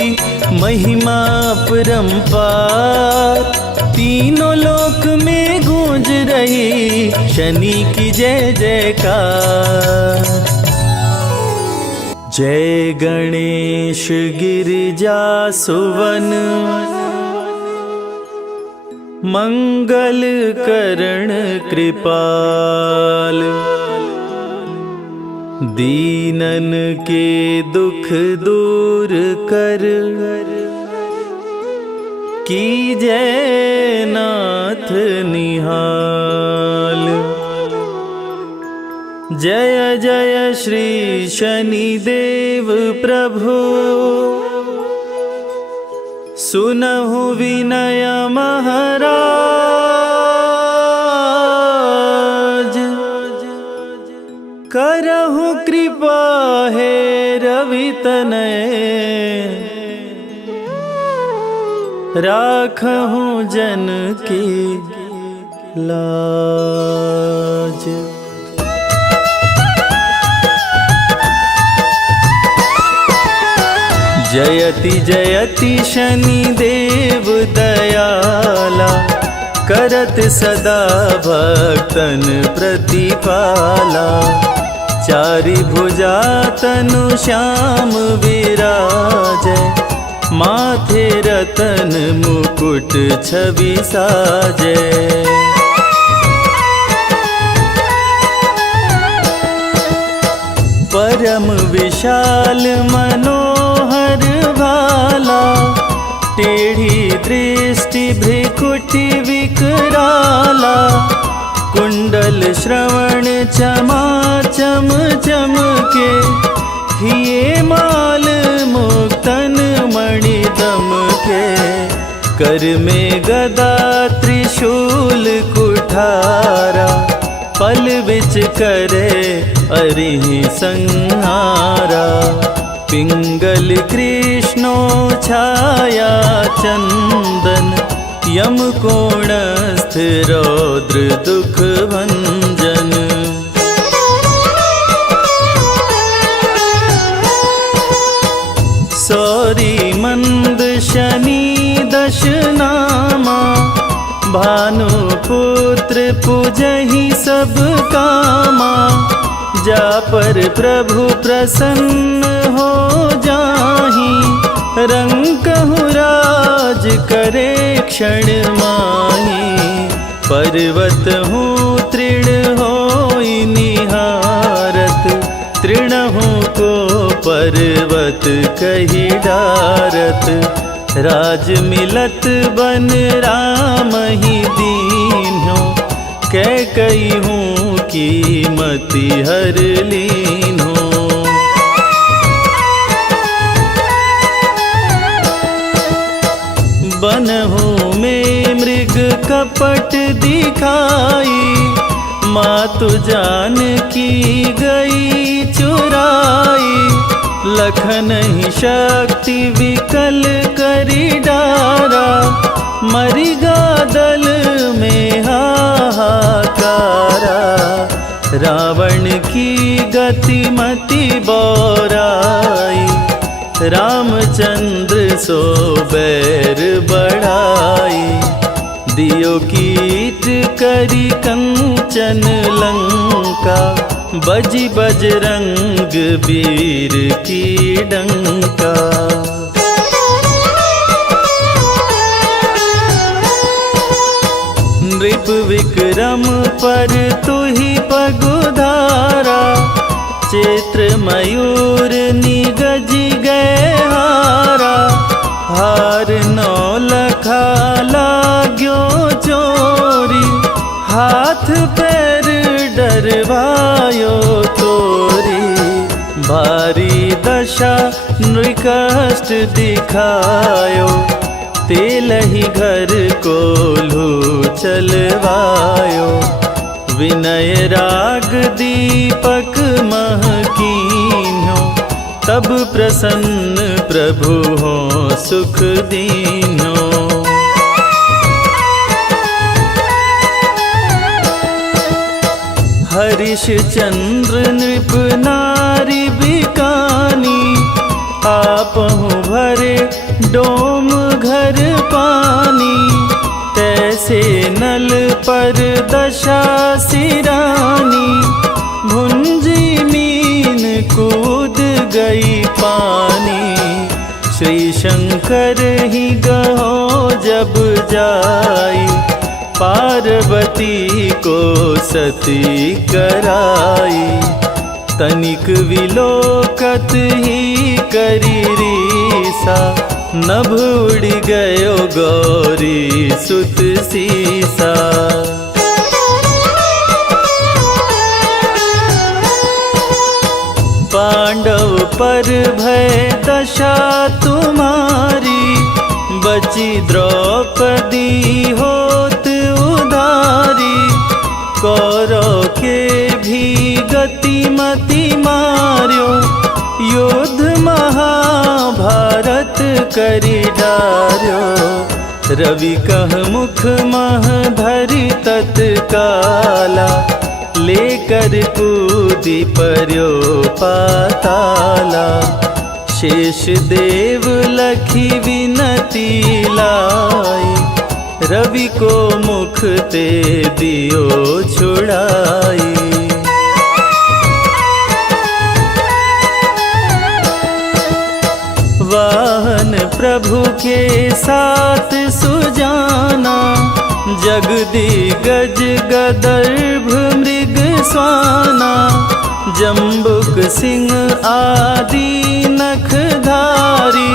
महिमा परंपार। तीनों लोक में गूंज रही शनि की जय जयकार। जय गणेश गिरिजा सुवन, मंगल करण कृपाल। दीनन के दुख दूर कर, कीजय नाथ निहाल। जय जय श्री शनि देव प्रभु, सुनहु विनय महाराज। करहु कृपा है रवि तनय, राखहु जन की लाज। जयति जयति शनि देव दयाला, करत सदा भक्तन प्रतिपाला। चारि भुजा तनु श्याम विराजै, माथे रतन मुकुट छवि साजै। परम विशाल मनोहर भाला, टेढ़ी दृष्टि भ्रिकुटि विकराला। कुंडल श्रवण चमाचम चमके, हिये माल मुक्तन मणि दमके। कर में गदा त्रिशूल कुठारा, पल बिच करे अरिहि संहारा। पिंगल कृष्णो छाया चंदन, यम कोणस्थ रौद्र दुख भंजन। सौरी मंद शनि दश नामा, भानु पुत्र पूजहि सब कामा। जा पर प्रभु प्रसन्न हो जाहि, रंकहु राज करे क्षण माहि। पर्वत हूँ तृण होई निहारत, तृणहु को पर्वत कही डारत। राज मिलत बन राम ही दीन्हो, कैकई हूँ कीमति हर लीन्हो। बनहु में मृग कपट दिखाई, मातु जानकी गई चुराई। लखन ही शक्ति विकल करी डारा, मरिगा दल में हाहाकारा। रावण की गति मति बौराई, रामचंद्र सो बैर बढ़ाई। दियो कीट करी कंचन लंका, बजी बजरंग वीर की डंका। नृप विक्रम पर तुहि पगुधारा, चित्र मयूर निगज गए हारा। हार नौ भारी दशा नृकष्ट दिखायो, तेलहि घर कोल्हू चलवायो। विनय राग दीपक महकीन्हो, तब प्रसन्न प्रभु हो सुख दीन्हो। हरिश्चंद्र नृप नारी बिकानी, आपहु भरे डोम घर पानी। तैसे नल पर दशा सिरानी, भुंजी मीन कूद गई पानी। श्री शंकर ही गहो जब जाई, पार्वती को सती कराई। तनिक विलोकत ही करी रीसा, नभ उड़ गयो गौरी सुत सीसा। पांडव पर भय दशा तुम्हारी, बची द्रौपदी होत उधारी। कौरव के भी गति मति मार्यो, युद्ध महाभारत करी डार्यो। रवि कह मुख मह धरि तत्काला, लेकर कूदी पर्यो पाताला। शेष देव लखी विनती लाई, रवि को मुख ते दियो छुड़ाई। वाहन प्रभु के साथ सुजाना, जगदिगज गदर्भ मृग स्वाना। जम्बुक सिंह आदि नखधारी,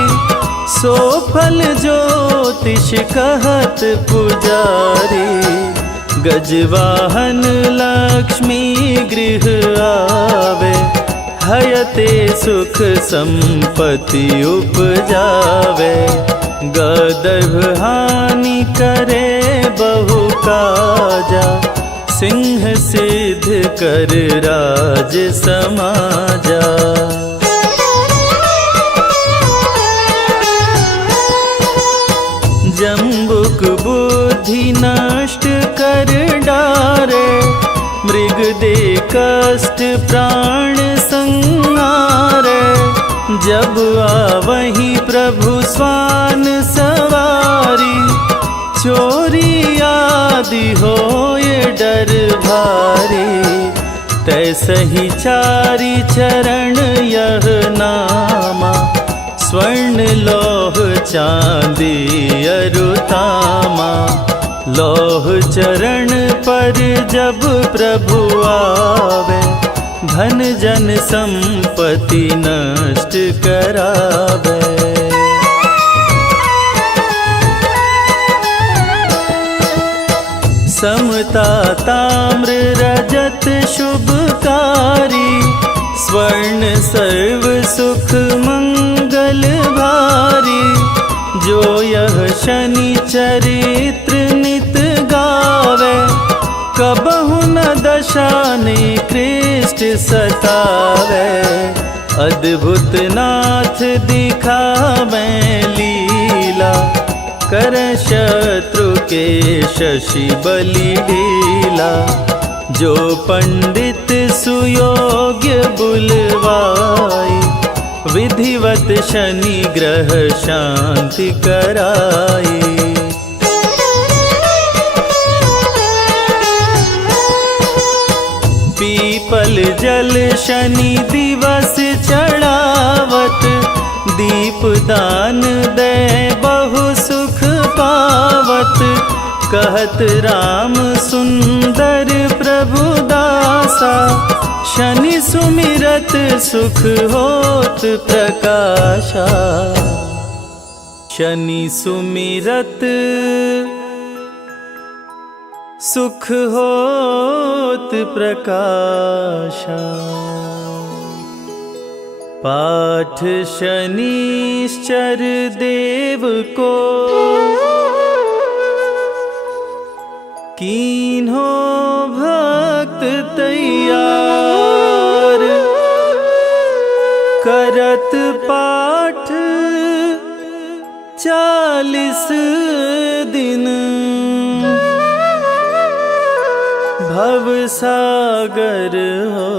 सो फल ज्योतिष कहत पुजारी। गजवाहन लक्ष्मी गृह आवे, हयते सुख संपत्ति उपजावे। गदर्भ हानि करे बहु काजा, सिंह सिद्ध कर राज समाजा। जम्बुक बुद्धि नष्ट कर डारे, मृग दे कष्ट प्राण संहारे। जब आवही प्रभु स्वान सवारी, चोरी आदि होए डर भारी। तैसहि चारि चरण यह नामा, स्वर्ण लौह चांदी अरुतामा। लौह चरण पर जब प्रभु आवे, धन जन संपत्ति नष्ट करावे। समता ताम्र रजत शुभकारी, स्वर्ण सर्व सुख मंगल भारी। जो यह शनि चरित्र नित गावे, कबहु न दशा निकृष्ट सतावे। अद्भुत नाथ दिखावे लीला, कर शत्रु के शशि बलि ढीला। जो पंडित सुयोग्य बुलवाई, विधिवत शनि ग्रह शांति कराई। पीपल जल शनि दिवस चढ़ावत, दीप दान दे बहु सुख पावत। कहत राम सुंदर प्रभु दासा, शनि सुमिरत सुख होत प्रकाशा। शनि सुमिरत सुख होत प्रकाशा। पाठ शनिश्चर देव को कीन्हो भक्त तैयार, करत पाठ 40 दिन, भव सागर हो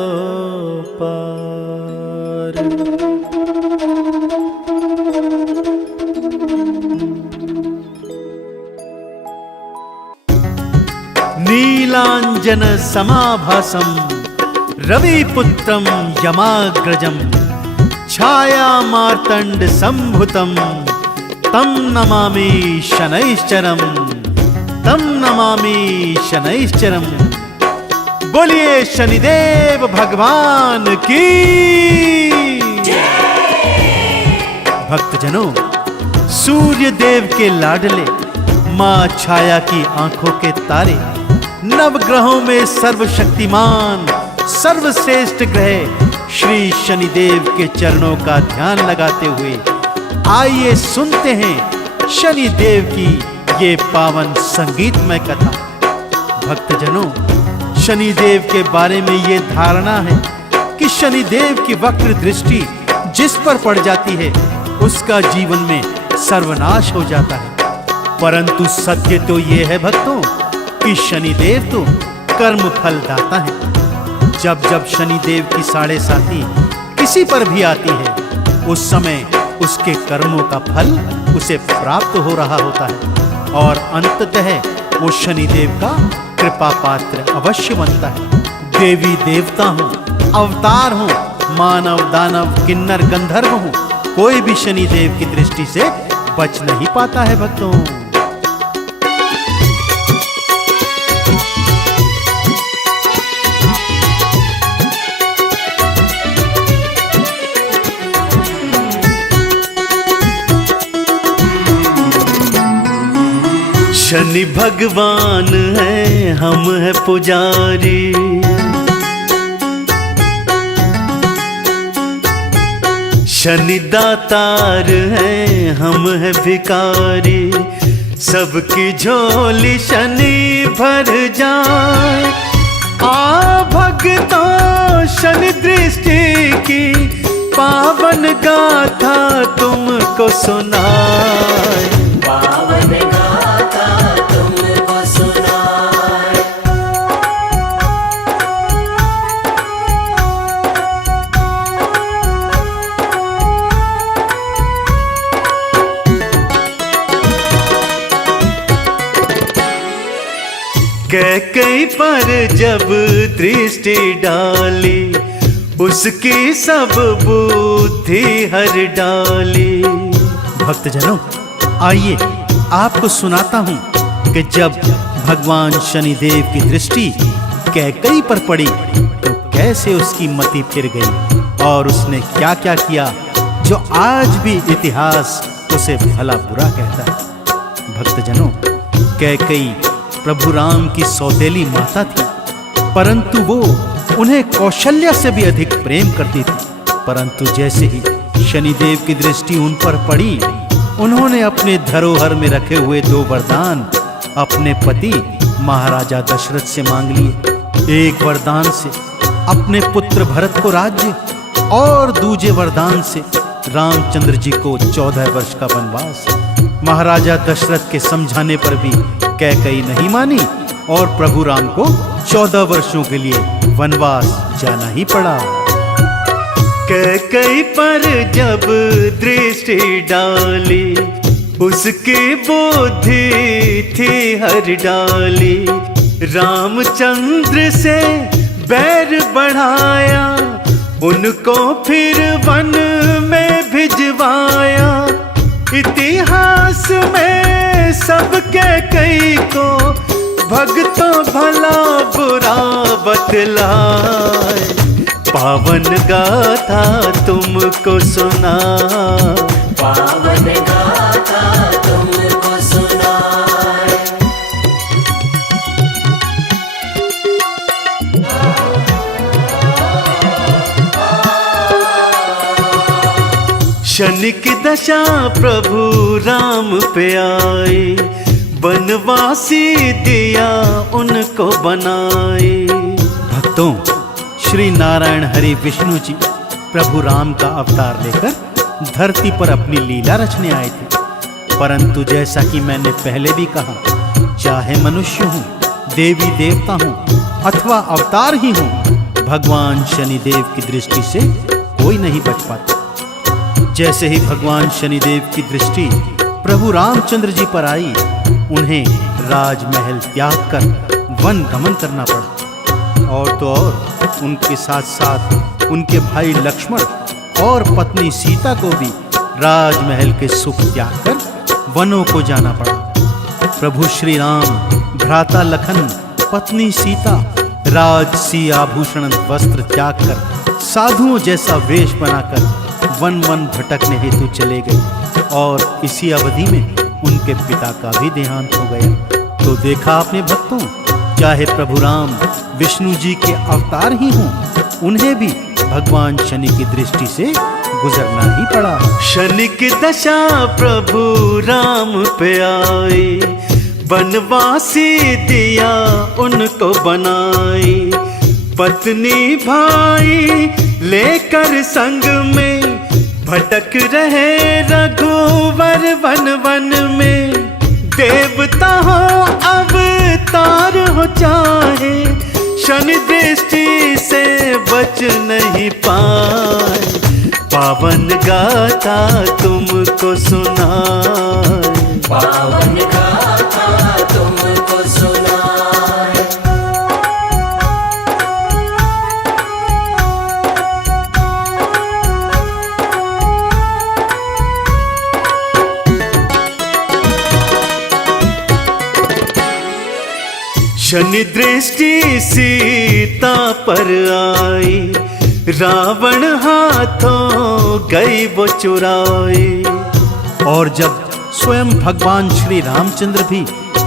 पार। नीलांजन समाभासम रविपुत्रम यमाग्रजम छाया मार्तंड संभुतम तम नमामि शनैश्चरम, तम नमामि शनैश्चरम। बोलिए शनिदेव भगवान की। भक्तजनों, सूर्य देव के लाडले, मां छाया की आंखों के तारे, नवग्रहों में सर्वशक्तिमान सर्वश्रेष्ठ ग्रह श्री शनिदेव के चरणों का ध्यान लगाते हुए आइए सुनते हैं शनिदेव की ये पावन संगीतमय कथा। भक्तजनों, शनिदेव के बारे में ये धारणा है कि शनिदेव की वक्र दृष्टि जिस पर पड़ जाती है उसका जीवन में सर्वनाश हो जाता है। परंतु सत्य तो ये है भक्तों कि शनिदेव तो कर्म फल दाता है। जब जब शनिदेव की साढ़े साथी किसी पर भी आती है उस समय उसके कर्मों का फल उसे प्राप्त हो रहा होता है और अंततः वो शनिदेव का कृपा पात्र अवश्य बनता है। देवी देवता हो, अवतार हो, मानव दानव किन्नर गंधर्व हो, कोई भी शनिदेव की दृष्टि से बच नहीं पाता है भक्तों। शनि भगवान है, हम है पुजारी, शनि दातार है, हम है भिखारी। सबकी झोली शनि भर जाए, आ भक्तों शनि दृष्टि की पावन गाथा तुमको सुनाए, पावन गाथा तुमको सुनाए। कैकई पर जब दृष्टि डाली, उसकी सब बुद्धि हर डाली। भक्तजनों, आइए आपको सुनाता हूं कि जब भगवान शनिदेव की दृष्टि कैकई पर पड़ी तो कैसे उसकी मति फिर गई और उसने क्या क्या किया जो आज भी इतिहास उसे भला बुरा कहता है। भक्तजनों, कैकई प्रभु राम की सौतेली माता थी, परंतु वो उन्हें कौशल्या से भी अधिक प्रेम करती थी। परंतु जैसे ही शनिदेव की दृष्टि उन पर पड़ी, उन्होंने अपने धरोहर में रखे हुए 2 वरदान अपने पति महाराजा दशरथ से मांग लिए। एक वरदान से अपने पुत्र भरत को राज्य और दूजे वरदान से रामचंद्र जी को 14 वर्ष का वनवास। महाराजा दशरथ के समझाने पर भी कैकई नहीं मानी और प्रभु राम को 14 वर्षों के लिए वनवास जाना ही पड़ा। कैकई पर जब दृष्टि डाली, उसकी बुद्धि थी हर डाली। रामचंद्र से बैर बढ़ाया, उनको फिर वन में भिजवाया। इतिहास में सब कैकई को भक्तों भला बुरा बतलाए, पावन गाथा तुमको सुना, पावन गाथा तुमको सुनाए। क्षणिक दशा प्रभु राम पे आए, बनवासी दिया उनको बनाए। भक्तों, श्री नारायण हरि विष्णु जी प्रभु राम का अवतार लेकर धरती पर अपनी लीला रचने आए थे। परंतु जैसा कि मैंने पहले भी कहा, चाहे मनुष्य हूँ, देवी देवता हूँ अथवा अवतार ही हूँ, भगवान शनिदेव की दृष्टि से कोई नहीं बच पाता। जैसे ही भगवान शनिदेव की दृष्टि प्रभु रामचंद्र जी पर आई, उन्हें राजमहल त्याग कर वन गमन करना पड़ा। और तो और उनके साथ साथ उनके भाई लक्ष्मण और पत्नी सीता को भी राजमहल के सुख त्याग कर वनों को जाना पड़ा। प्रभु श्री राम, भ्राता लखन, पत्नी सीता राजसी आभूषण वस्त्र त्याग कर साधुओं जैसा वेश बनाकर वन वन भटकने हेतु चले गए। और इसी अवधि में उनके पिता का भी देहांत हो गया। तो देखा आपने भक्तों, चाहे प्रभु राम विष्णु जी के अवतार ही हों, उन्हें भी भगवान शनि की दृष्टि से गुजरना ही पड़ा। क्षणिक दशा प्रभु राम पे आए, बनवासी दिया उनको बनाए। पत्नी भाई लेकर संग में भटक रहे रघुवर वन वन में। देवता हो अवतार हो चाहे, शनि दृष्टि से बच नहीं पाए। पावन गाथा तुमको सुनाए, पावन गाथा तुमको सुनाए। शनि दृष्टि सीता पर आई, रावण हाथों गई वो चुराए। और जब स्वयं भगवान श्री रामचंद्र भी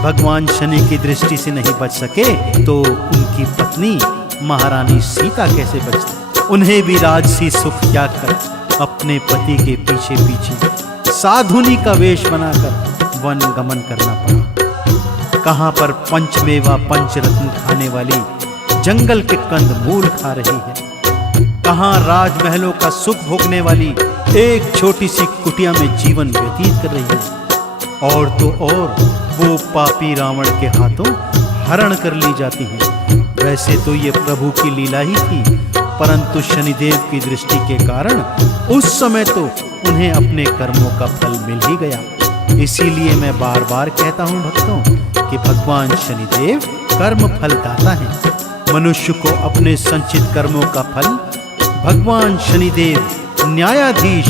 भगवान शनि की दृष्टि से नहीं बच सके, तो उनकी पत्नी महारानी सीता कैसे बचती? उन्हें भी राजसी सुख त्याग कर अपने पति के पीछे पीछे साधुनी का वेश बनाकर वन गमन करना पड़ा। कहाँ पर पंचमेवा पंचरत्न खाने वाली जंगल के कंद मूल खा रही है, कहाँ राजमहलों का सुख भोगने वाली एक छोटी सी कुटिया में जीवन व्यतीत कर रही है। और तो और वो पापी रावण के हाथों हरण कर ली जाती है। वैसे तो ये प्रभु की लीला ही थी, परंतु शनिदेव की दृष्टि के कारण उस समय तो उन्हें अपने कर्मों का फल मिल ही गया। इसीलिए मैं बार बार कहता हूँ भक्तों कि भगवान शनिदेव कर्म फल दाता है। मनुष्य को अपने संचित कर्मों का फल भगवान शनिदेव न्यायाधीश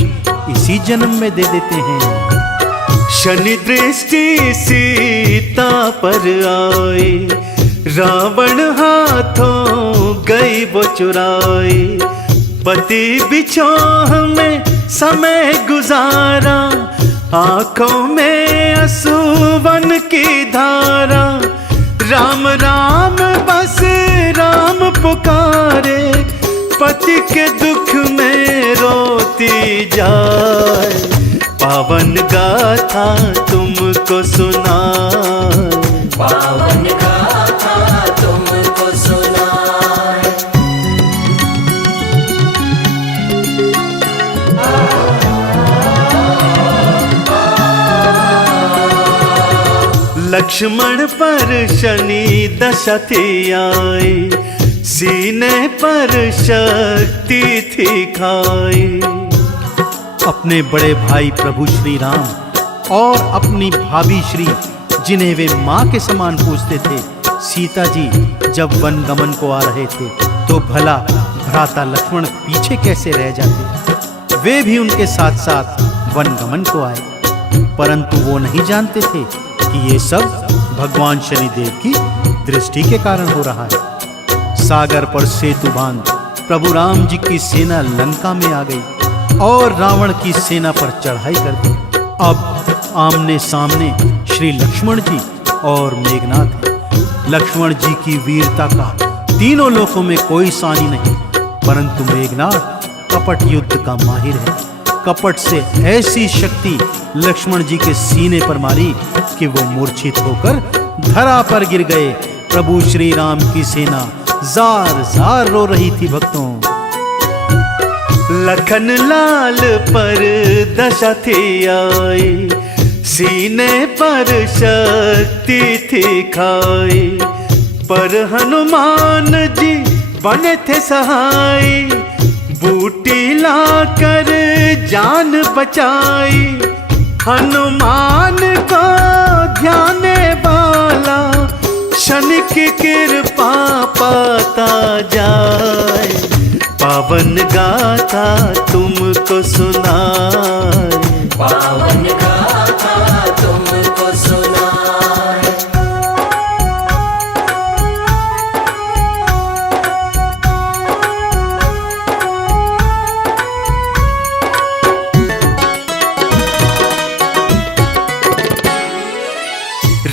इसी जन्म में दे देते हैं। शनि दृष्टि सीता पर आए, रावण हाथों गई वो चुराए। पति बिछोह में समय गुजारा, आंखों में आंसुवन की धारा। राम राम बस राम पुकारे, पति के दुख में रोती जाए। पावन गाथा तुमको सुनाए, पावन गाथा तुमको सुनाए। लक्ष्मण पर शनि दशा थी आई, सीने पर शक्ति थी खाई। अपने बड़े भाई प्रभु श्री राम और अपनी भाभी श्री, जिन्हें वे माँ के समान पूजते थे, सीता जी जब वन गमन को आ रहे थे तो भला भ्राता लक्ष्मण पीछे कैसे रह जाते? वे भी उनके साथ साथ वन गमन को आए, परंतु वो नहीं जानते थे कि ये सब भगवान शनिदेव की दृष्टि के कारण हो रहा है। सागर पर सेतु बांध प्रभु राम जी की सेना लंका में आ गई और रावण की सेना पर चढ़ाई कर दी। अब आमने सामने श्री लक्ष्मण जी और मेघनाथ हैं। लक्ष्मण जी की वीरता का तीनों लोकों में कोई सानी नहीं, परंतु मेघनाथ कपट युद्ध का माहिर है। कपट से ऐसी शक्ति लक्ष्मण जी के सीने पर मारी कि वो मूर्छित होकर धरा पर गिर गए। प्रभु श्री राम की सेना जार जार रो रही थी। भक्तों, लखन लाल पर दशा थी आई, सीने पर शक्ति थी खाई, पर हनुमान जी बने थे सहाय, बूटी लाकर जान बचाई। हनुमान को ध्याने वाला शनि की कृपा पाता जाए, पावन गाथा तुमको सुनाए, पावन गाथा तुमको सुनाए।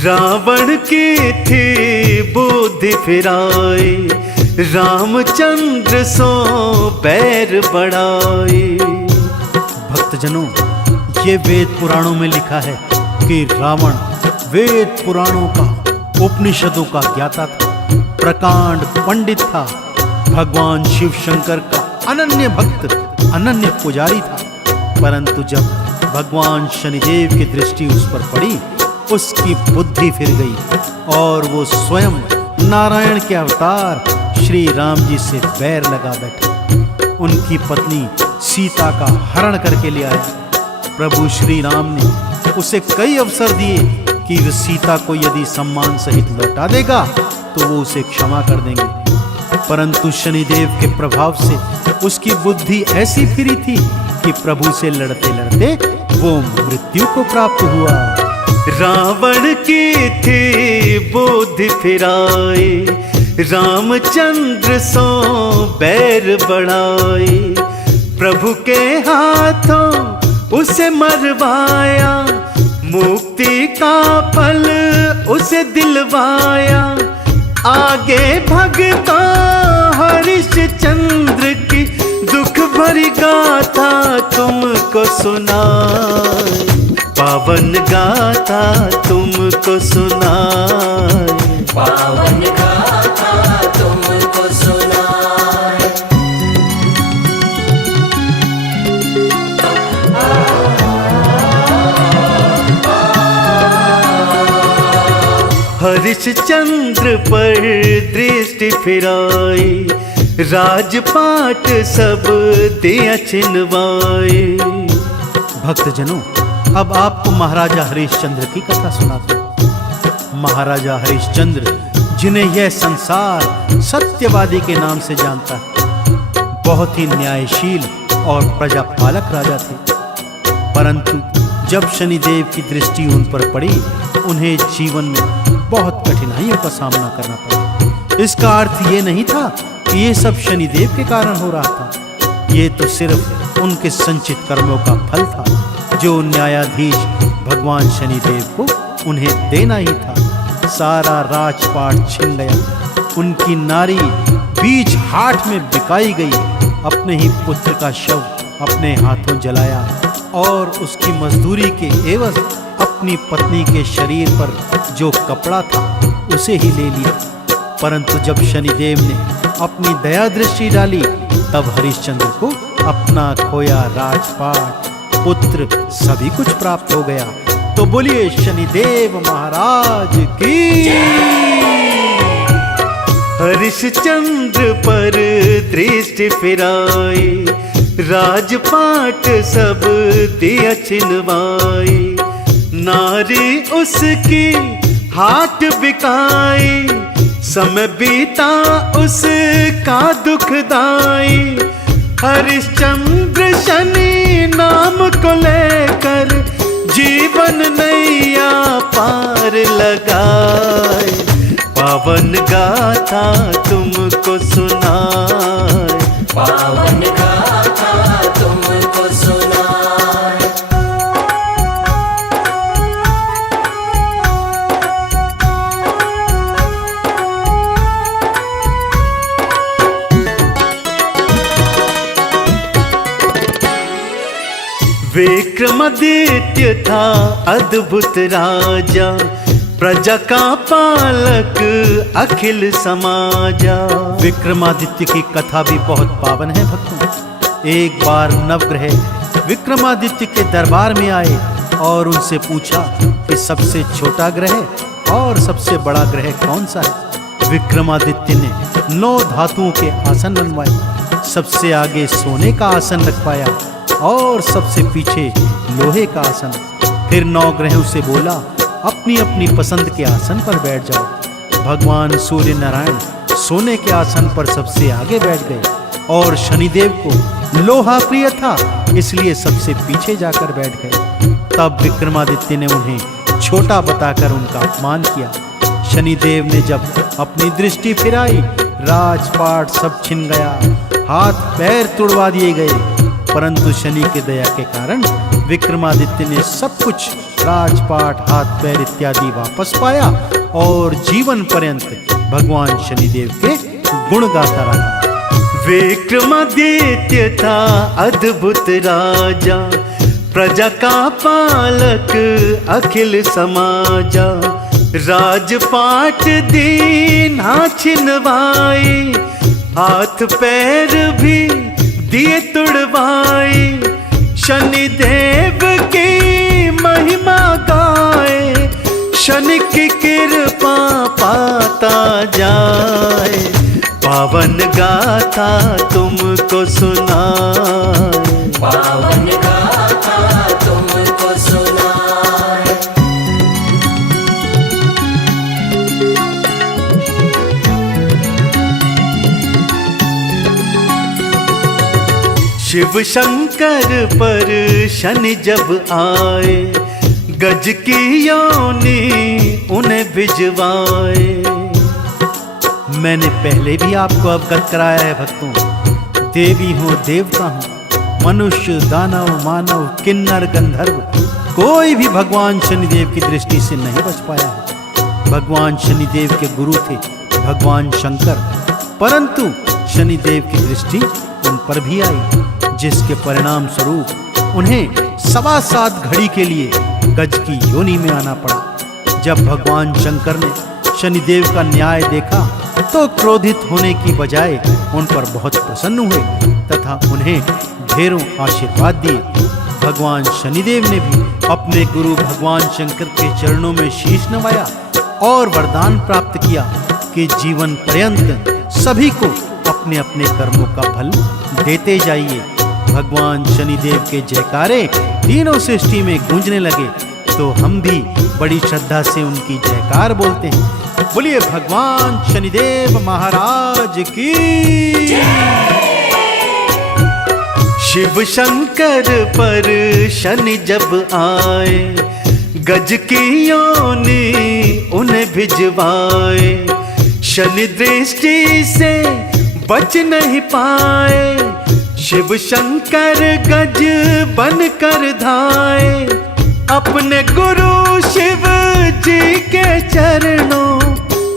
रावण की थी बुद्धि फिराई, रामचंद्र सो बैर बढ़ाई। भक्तजनों, ये वेद पुराणों में लिखा है कि रावण वेद पुराणों का, उपनिषदों का ज्ञाता था, प्रकांड पंडित था, भगवान शिव शंकर का अनन्य भक्त, अनन्य पुजारी था। परंतु जब भगवान शनिदेव की दृष्टि उस पर पड़ी, उसकी बुद्धि फिर गई और वो स्वयं नारायण के अवतार श्री राम जी से बैर लगा बैठे। उनकी पत्नी सीता का हरण करके ले आया। प्रभु श्री राम ने उसे कई अवसर दिए कि वह सीता को यदि सम्मान सहित लौटा देगा तो वो उसे क्षमा कर देंगे, परंतु शनिदेव के प्रभाव से उसकी बुद्धि ऐसी फिरी थी कि प्रभु से लड़ते लड़ते वो मृत्यु को प्राप्त हुआ। रावण की थी बुद्धि फिराई, रामचंद्र सो बैर बढ़ाई। प्रभु के हाथों उसे मरवाया, मुक्ति का फल उसे दिलवाया। आगे भगता हरिश्चंद्र की दुख भरी गाथा तुमको सुनाए, पावन गाथा तुमको सुनाए, पावन गाथा तुमको सुनाए। हरिश्चंद्र पर दृष्टि फिराई, राजपाट सब दिया छिनवाए। भक्तजनों, अब आपको महाराजा हरिश्चंद्र की कथा सुनाता हूं। महाराजा हरिश्चंद्र, जिन्हें यह संसार सत्यवादी के नाम से जानता है, बहुत ही न्यायशील और प्रजापालक राजा थे। परंतु जब शनिदेव की दृष्टि उन पर पड़ी, उन्हें जीवन में बहुत कठिनाइयों का सामना करना पड़ा। इसका अर्थ ये नहीं था कि ये सब शनिदेव के कारण हो रहा था, ये तो सिर्फ उनके संचित कर्मों का फल था जो न्यायाधीश भगवान शनिदेव को उन्हें देना ही था। सारा राजपाट छिन गया, उनकी नारी बीच हाट में बिकाई गई, अपने ही पुत्र का शव अपने हाथों जलाया और उसकी मजदूरी के एवज अपनी पत्नी के शरीर पर जो कपड़ा था उसे ही ले लिया। परंतु जब शनिदेव ने अपनी दया दृष्टि डाली, तब हरिश्चंद्र को अपना खोया राजपाट, पुत्र सभी कुछ प्राप्त हो गया। तो बोलिए शनिदेव महाराज की। हरिश्चंद्र पर दृष्टि फिराई, राजपाट सब दिया छिनवाई। नारी उसकी हाट बिकाई, समय बीता उसका दुखदाई। हरिश्चंद्र शनि नाम को लेकर जीवन नैया पार लगाए, पावन गाथा तुमको सुनाए, पावन गाथा तुमको सुनाए। विक्रमादित्य था अद्भुत राजा, प्रजा का पालक अखिल समाजा। विक्रमादित्य की कथा भी बहुत पावन है भक्तों। एक बार नवग्रह विक्रमादित्य के दरबार में आए और उनसे पूछा कि सबसे छोटा ग्रह और सबसे बड़ा ग्रह कौन सा है। विक्रमादित्य ने 9 धातुओं के आसन बनवाए, सबसे आगे सोने का आसन रखवाया और सबसे पीछे लोहे का आसन। फिर 9 ग्रहों से बोला, अपनी अपनी पसंद के आसन पर बैठ जाओ। भगवान सूर्य नारायण सोने के आसन पर सबसे आगे बैठ गए और शनिदेव को लोहा प्रिय था, इसलिए सबसे पीछे जाकर बैठ गए। तब विक्रमादित्य ने उन्हें छोटा बताकर उनका अपमान किया। शनिदेव ने जब अपनी दृष्टि फिराई, राजपाट सब छिन गया, हाथ पैर तुड़वा दिए गए। परंतु शनि के दया के कारण विक्रमादित्य ने सब कुछ, राजपाट, हाथ पैर इत्यादि वापस पाया और जीवन पर्यंत भगवान शनिदेव के गुण गाता रहा। विक्रमादित्य था अद्भुत राजा, प्रजा का पालक अखिल समाजा। राजपाट दीना छिनवाए, हाथ पैर भी दिए तुड़वाए। शनिदेव की महिमा गाए, शनि की कृपा पाता जाए। पावन गाथा तुमको सुनाए, पावन गाथा तुमको सुनाए। शिव शंकर पर शनि जब आए, गज की योनि उन्हें भिजवाए। मैंने पहले भी आपको अवगत कराया है भक्तों। देवी हो देवता हो, मनुष्य दानव मानव किन्नर गंधर्व, कोई भी भगवान शनिदेव की दृष्टि से नहीं बच पाया है। भगवान शनिदेव के गुरु थे भगवान शंकर, परंतु शनिदेव की दृष्टि उन पर भी आई, जिसके परिणाम स्वरूप उन्हें 7.25 घड़ी के लिए गज की योनि में आना पड़ा। जब भगवान शंकर ने शनिदेव का न्याय देखा तो क्रोधित होने की बजाय उन पर बहुत प्रसन्न हुए तथा उन्हें ढेरों आशीर्वाद दिए। भगवान शनिदेव ने भी अपने गुरु भगवान शंकर के चरणों में शीश नवाया और वरदान प्राप्त किया कि जीवन पर्यंत सभी को अपने अपने कर्मों का फल देते जाइए। भगवान शनिदेव के जयकारे तीनों सृष्टि में गूंजने लगे, तो हम भी बड़ी श्रद्धा से उनकी जयकार बोलते हैं। बोलिए भगवान शनिदेव महाराज की। शिव शंकर पर शनि जब आए, गज की योनि उन्हें भिजवाए। शनि दृष्टि से बच नहीं पाए, शिव शंकर गज बन कर धाए। अपने गुरु शिव जी के चरणों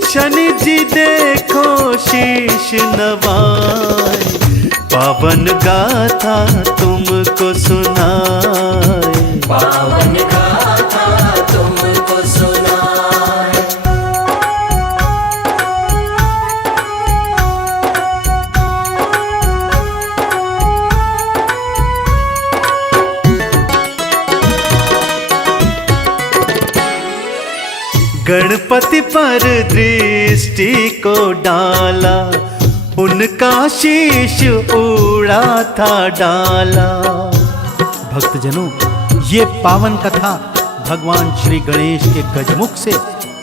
शनि जी देखो शीश नवाए। पावन गाथा तुमको सुनाए, पावन गाथा तुमको सुनाए। गणपति पर दृष्टि को डाला, उनका शीश उड़ा था डाला। भक्तजनों, ये पावन कथा भगवान श्री गणेश के गजमुख से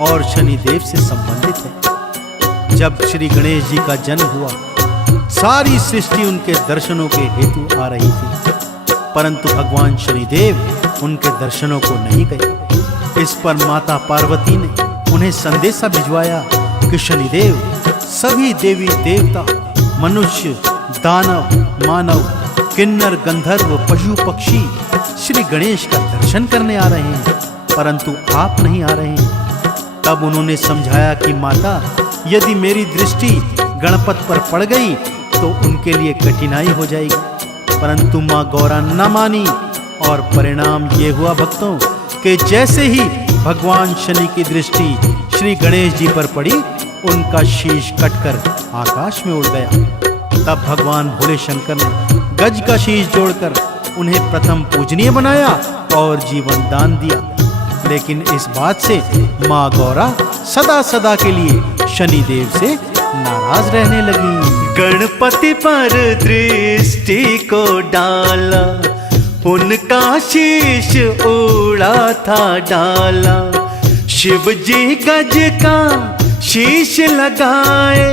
और शनिदेव से संबंधित है। जब श्री गणेश जी का जन्म हुआ, सारी सृष्टि उनके दर्शनों के हेतु आ रही थी, परंतु भगवान शनिदेव उनके दर्शनों को नहीं गए। इस पर माता पार्वती ने उन्हें संदेशा भिजवाया कि शनिदेव सभी देवी देवता, मनुष्य, दानव, मानव, किन्नर, गंधर्व, पशु पक्षी श्री गणेश का दर्शन करने आ रहे हैं, परंतु आप नहीं आ रहे हैं। तब उन्होंने समझाया कि माता, यदि मेरी दृष्टि गणपत पर पड़ गई तो उनके लिए कठिनाई हो जाएगी, परंतु माँ गौरा न मानी और परिणाम ये हुआ भक्तों कि जैसे ही भगवान शनि की दृष्टि श्री गणेश जी पर पड़ी, उनका शीश कटकर आकाश में उड़ गया। तब भगवान भोले शंकर ने गज का शीश जोड़कर उन्हें प्रथम पूजनीय बनाया और जीवन दान दिया। लेकिन इस बात से माँ गौरा सदा सदा के लिए शनिदेव से नाराज रहने लगी। गणपति पर दृष्टि को डाला, उनका शीश उड़ा था डाला। शिव जी गज का शीश लगाए,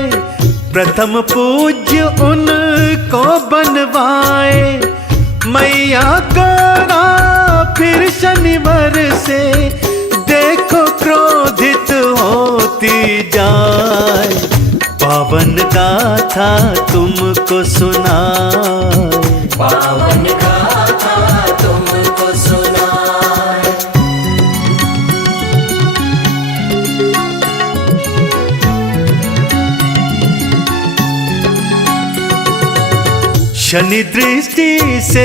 प्रथम पूज्य उनको बनवाए। मैया गौरा फिर शनिवार से देखो क्रोधित होती जाए। पावन गाथा तुमको सुनाए, पावन गाथा तुमको सुनाए। शनि दृष्टि से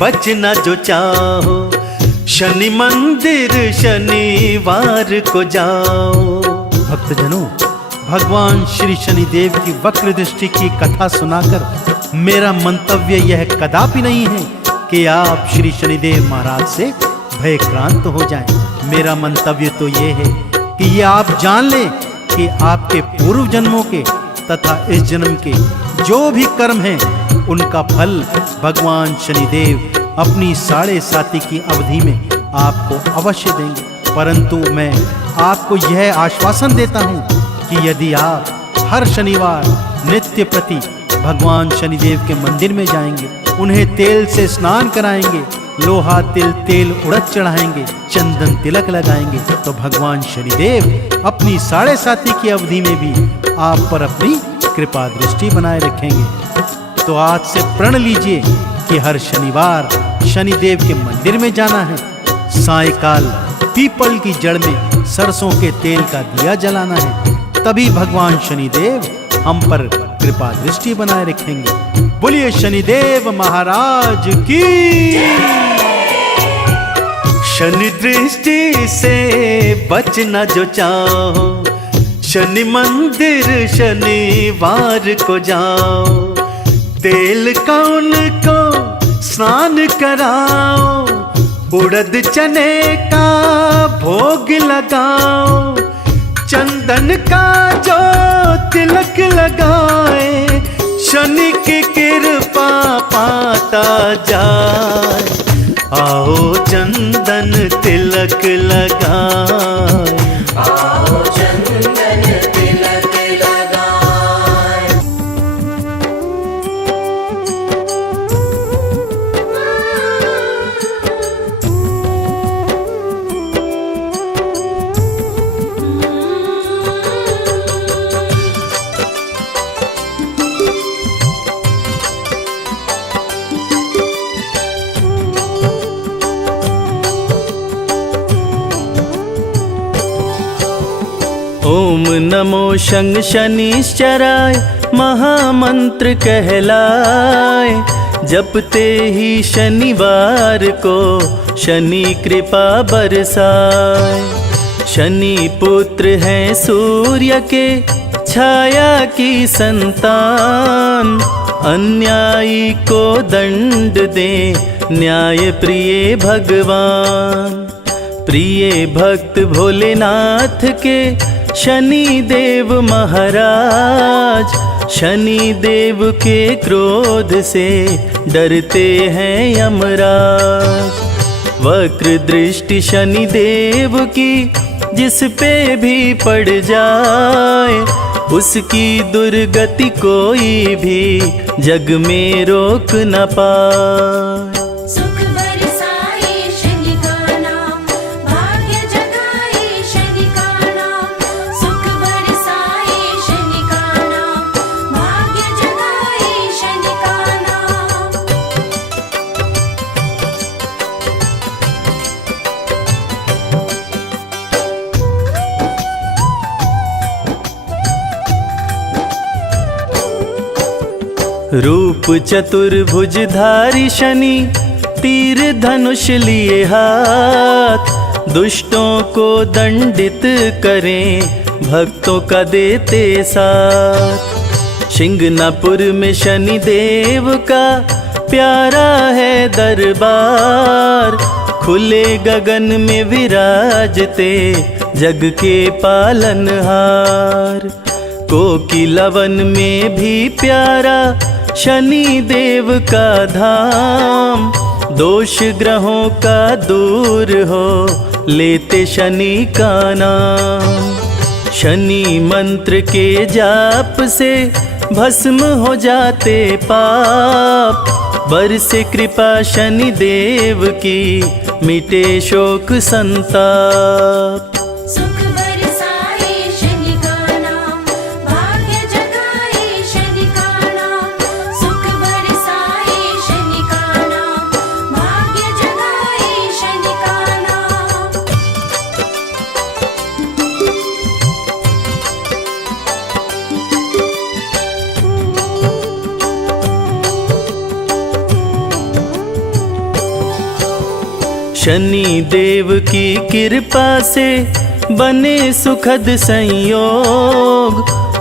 बचना जो चाहो, शनि मंदिर शनिवार को जाओ। भक्तजनों, भगवान श्री शनिदेव की वक्र दृष्टि की कथा सुनाकर मेरा मंतव्य यह कदापि नहीं है कि आप श्री शनिदेव महाराज से भयक्रांत हो जाएं। मेरा मंतव्य तो ये है कि ये आप जान लें कि आपके पूर्व जन्मों के तथा इस जन्म के जो भी कर्म हैं, उनका फल भगवान शनिदेव अपनी 7.5 की अवधि में आपको अवश्य देंगे। परंतु मैं आपको यह आश्वासन देता हूँ कि यदि आप हर शनिवार नित्य प्रति भगवान शनिदेव के मंदिर में जाएंगे, उन्हें तेल से स्नान कराएंगे, लोहा तिल तेल उड़द चढ़ाएंगे, चंदन तिलक लगाएंगे, तो भगवान शनिदेव अपनी 7.5 की अवधि में भी आप पर अपनी कृपा दृष्टि बनाए रखेंगे। तो आज से प्रण लीजिए कि हर शनिवार शनिदेव के मंदिर में जाना है। सायकाल पीपल की जड़ में सरसों के तेल का दिया जलाना है, तभी भगवान शनिदेव हम पर कृपा दृष्टि बनाए रखेंगे। बोलिए शनिदेव महाराज की। शनि दृष्टि से बचना जो चाहो, शनि मंदिर शनिवार को जाओ। तेल का उनको स्नान कराओ, उड़द चने का भोग लगाओ। चंदन का जो तिलक लगाए, शनि की कृपा पाता जाए। आओ चंदन तिलक लगाए, आओ चंदन तिलक लगाए। ओम नमो शं शनिश्चराय महामंत्र कहलाए। जपते ही शनिवार को शनि कृपा बरसाए। शनि पुत्र हैं सूर्य के छाया की संतान। अन्यायी को दंड दे न्याय प्रिय भगवान। प्रिय भक्त भोलेनाथ के शनि देव महाराज। शनि देव के क्रोध से डरते हैं यमराज। वक्र दृष्टि शनि देव की जिस पे भी पड़ जाए, उसकी दुर्गति कोई भी जग में रोक न पाए। सुख बरसाए शनि का नाम, भाग्य जगाए शनि का नाम। सुख बरसाए शनि का नाम, भाग्य जगाए शनि का नाम। रूप चतुर्भुजधारी शनि तीर धनुष लिए हाथ, दुष्टों को दंडित करें, भक्तों का देते साथ। शिंगनापुर में शनि देव का प्यारा है दरबार, खुले गगन में विराजते जग के पालनहार। कोकिलावन में भी प्यारा शनि देव का धाम, दोष ग्रहों का दूर हो लेते शनि का नाम। शनि मंत्र के जाप से भस्म हो जाते पाप, बरसे कृपा शनि देव की मिटे शोक संताप। सुख बरसाए शनि का नाम, भाग्य जगाए शनि का नाम। सुख बरसाए शनि का नाम, भाग्य जगाए शनि का नाम। शनि देव की कृपा से बने सुखद संयोग,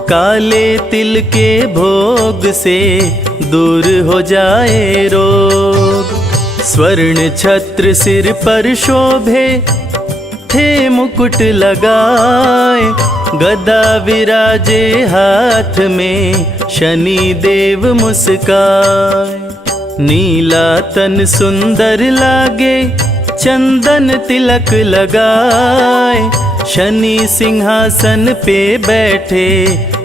काले तिल के भोग से दूर हो जाए रोग। स्वर्ण छत्र सिर पर शोभे, थे मुकुट लगाए, गदा विराजे हाथ में शनि देव मुस्काए। नीला तन सुंदर लागे, चंदन तिलक लगाए, शनि सिंहासन पे बैठे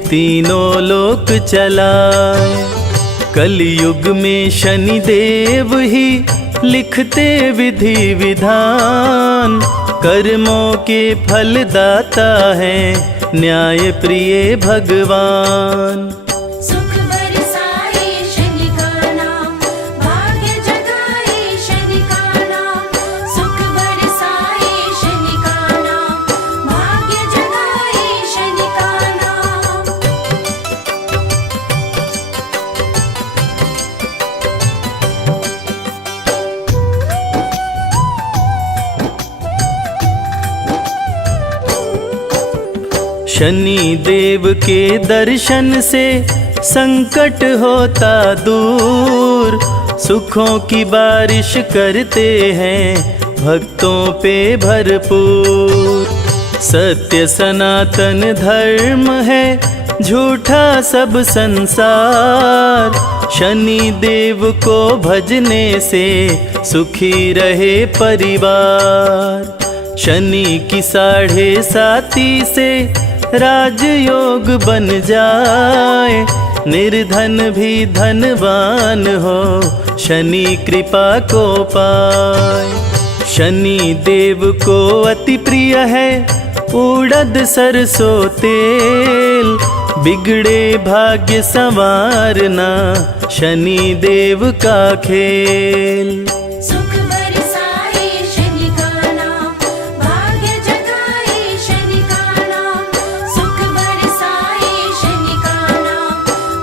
तीनों लोक चलाए। कलयुग में शनि देव ही लिखते विधि विधान, कर्मों के फलदाता है न्याय प्रिय भगवान। सुख बरसाए शनि का नाम, भाग्य जगाए शनि का नाम। सुख बरसाए शनि का नाम, भाग्य जगाए शनि का नाम। शनि देव के दर्शन से संकट होता दूर, सुखों की बारिश करते हैं भक्तों पे भरपूर। सत्य सनातन धर्म है, झूठा सब संसार, शनि देव को भजने से सुखी रहे परिवार। शनि की 7.5 से राजयोग बन जाए, निर्धन भी धनवान हो शनि कृपा को पाए। शनि देव को अति प्रिय है उड़द सरसों तेल, बिगड़े भाग्य संवारना शनि देव का खेल। सुख बरसाए शनि का नाम, भाग्य जगाए शनि का नाम। सुख बरसाए शनि का नाम,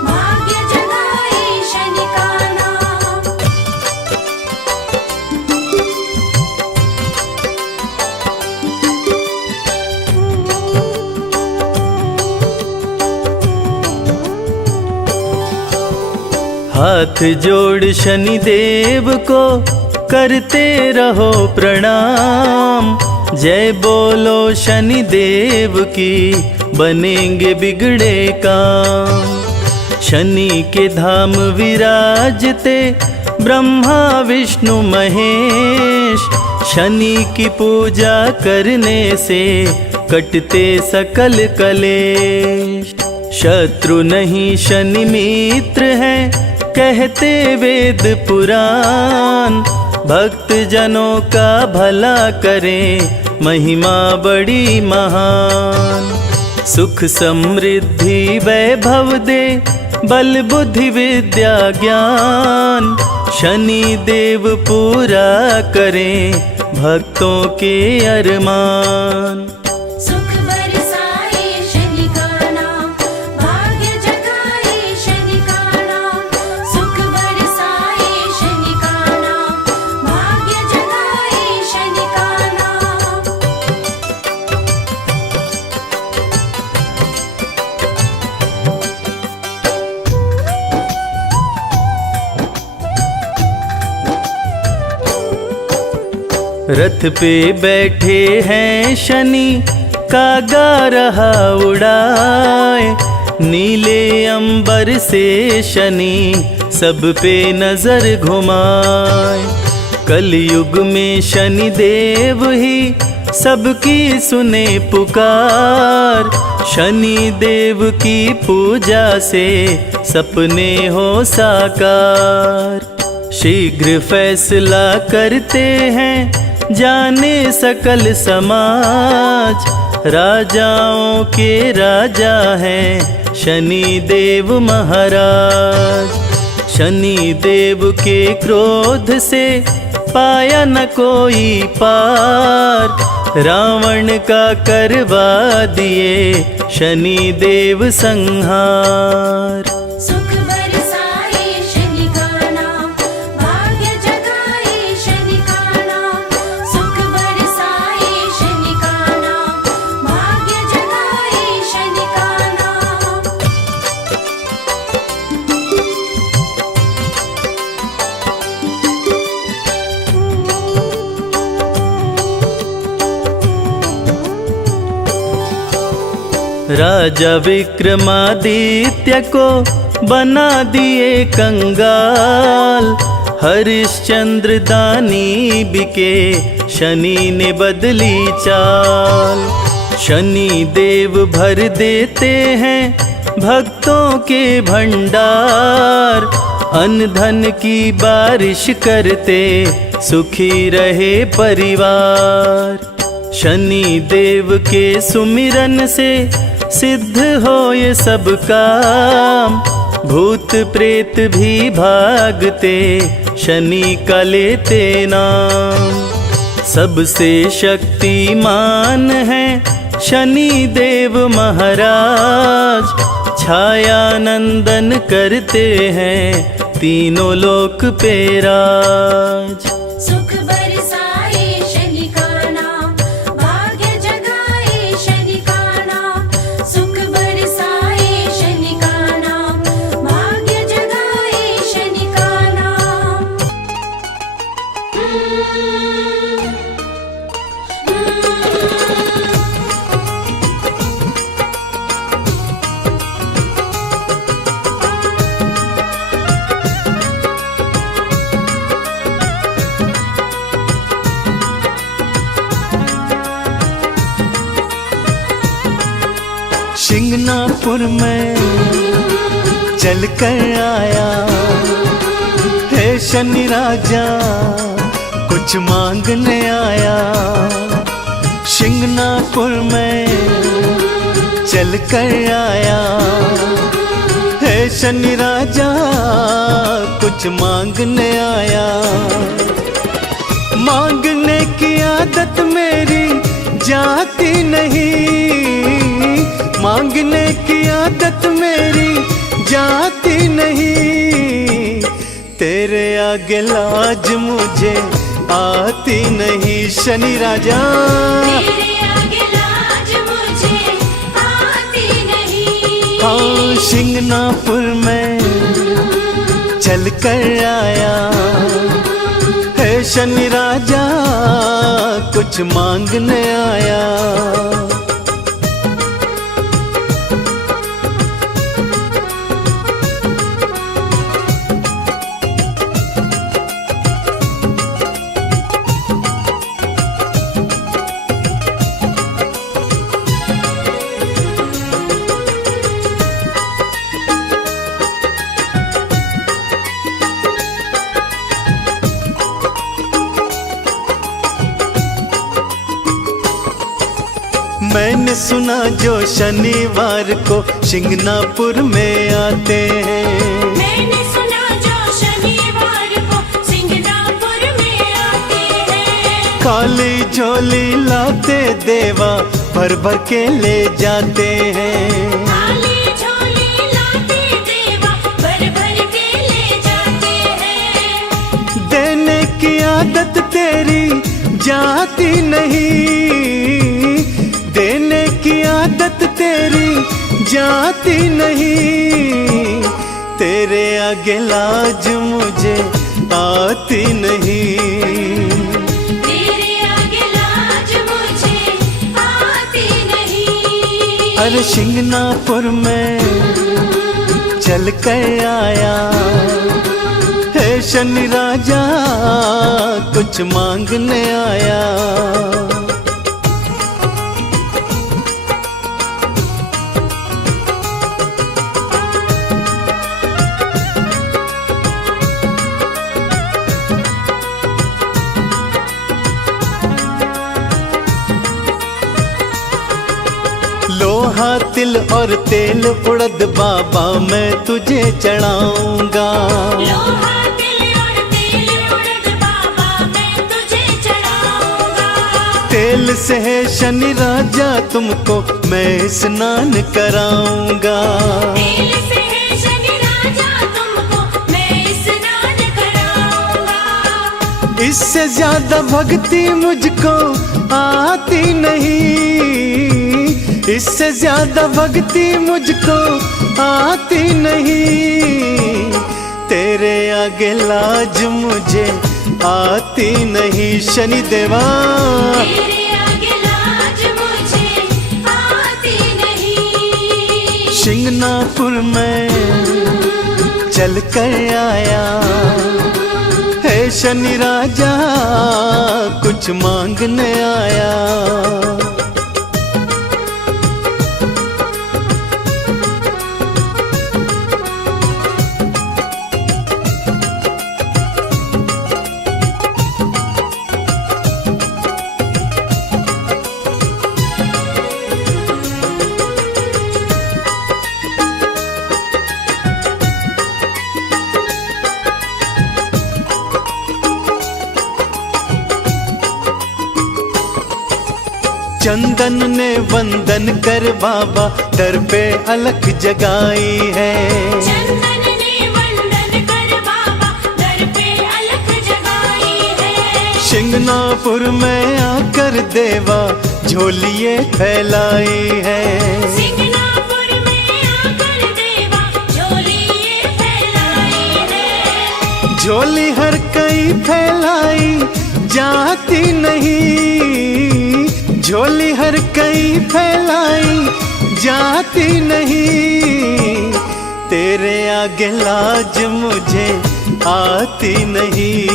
भाग्य जगाए शनि का नाम। हाथ जोड़ शनि देव को करते रहो प्रणाम, जय बोलो शनि देव की बनेंगे बिगड़े काम। शनि के धाम विराजते ब्रह्मा विष्णु महेश, शनि की पूजा करने से कटते सकल कलेश। शत्रु नहीं शनि मित्र है कहते वेद पुराण, भक्त जनों का भला करें महिमा बड़ी महान। सुख समृद्धि वैभव दे बल बुद्धि विद्या ज्ञान, शनि देव पूरा करें भक्तों के अरमान। सुख बरसाए शनि का नाम, भाग्य जगाए शनि का नाम। सुख बरसाए शनि का नाम, रथ पे बैठे हैं शनि, कागा रहा उड़ाए। नीले अंबर से शनि सब पे नजर घुमाए। कलयुग में शनि देव ही सबकी सुने पुकार। शनि देव की पूजा से सपने हो साकार। शीघ्र फैसला करते हैं जाने सकल समाज। राजाओं के राजा हैं शनि देव महाराज। शनि देव के क्रोध से पाया न कोई पार। रावण का करवा दिए शनि देव संहार। सुख बरसाए शनि का नाम, भाग्य जगाए शनि का नाम। सुख बरसाए शनि का नाम, भाग्य जगाए शनि का नाम। राजा विक्रमादित्य को बना दिए कंगाल। हरिश्चंद्र दानी बिके, शनि ने बदली चाल। शनि देव भर देते हैं भक्तों के भंडार। अन्न धन की बारिश करते सुखी रहे परिवार। शनि देव के सुमिरन से सिद्ध हो ये सब काम। भूत प्रेत भी भागते शनि का लेते नाम। सबसे शक्तिमान है शनि देव महाराज। छाया नंदन करते हैं तीनों लोक पे राज। सुख बरसाए शनि का नाम, भाग्य जगाए शनि का नाम। सुख बरसाए शनि का नाम, भाग्य जगाए शनि का नाम। शिंगनापुर में चल कर आया है शनि राजा, कुछ मांगने आया। शिंगनापुर में चल कर आया है शनि राजा, कुछ मांगने आया। मांगने की आदत मेरी जाती नहीं, मांगने की आदत मेरी जाती नहीं। तेरे आगे लाज मुझे आती नहीं शनि राजा। तेरे आगे लाज मुझे आती नहीं। हाँ शिंगनापुर में चल कर आया है शनि राजा, कुछ मांगने आया। मैंने सुना जो शनिवार को शिंगनापुर में आते हैं। मैंने सुना जो शनिवार को सिंगनापुर में आते हैं। काली झोली लाते देवा भर भर के ले जाते हैं। काली झोली लाते देवा भर भर के ले जाते हैं। देने की आदत तेरी जाती नहीं, देने की आदत तेरी जाती नहीं। तेरे आगे लाज मुझे आती नहीं। तेरे अरे शिंगनापुर में चल कर आया है शनि राजा, कुछ मांगने आया। लोहा तिल और तेल उड़द बाबा मैं तुझे चढ़ाऊंगा। लोहा तिल और तेल उड़द बाबा मैं तुझे चढ़ाऊंगा। तेल से है शनि राजा तुमको मैं स्नान कराऊंगा। तेल से है शनि राजा तुमको मैं स्नान कराऊंगा। इससे ज्यादा भक्ति मुझको आती नहीं, इससे ज्यादा भक्ति मुझको आती नहीं। तेरे आगे लाज मुझे आती नहीं शनि देवा। तेरे आगे लाज मुझे आती नहीं। शिंगनापुर में चल कर आया है शनि राजा, कुछ मांगने आया। चंदन ने वंदन कर बाबा दर पे अलख जगाई है। चंदन ने वंदन कर बाबा दर पे अलख जगाई है। शिंगनापुर में आकर देवा झोलिए फैलाई है। शिंगनापुर में आकर देवा झोलिए फैलाई है। झोली हर कई फैलाई जाती नहीं, झोली हर कई फैलाई जाती नहीं। तेरे आगे लाज मुझे आती नहीं।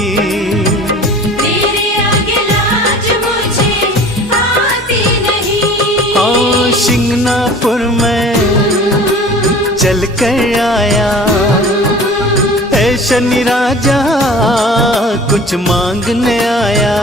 तेरे आगे लाज मुझे आती नहीं। हाँ शिंगनापुर में चल कर आया है शनि राजा, कुछ मांगने आया।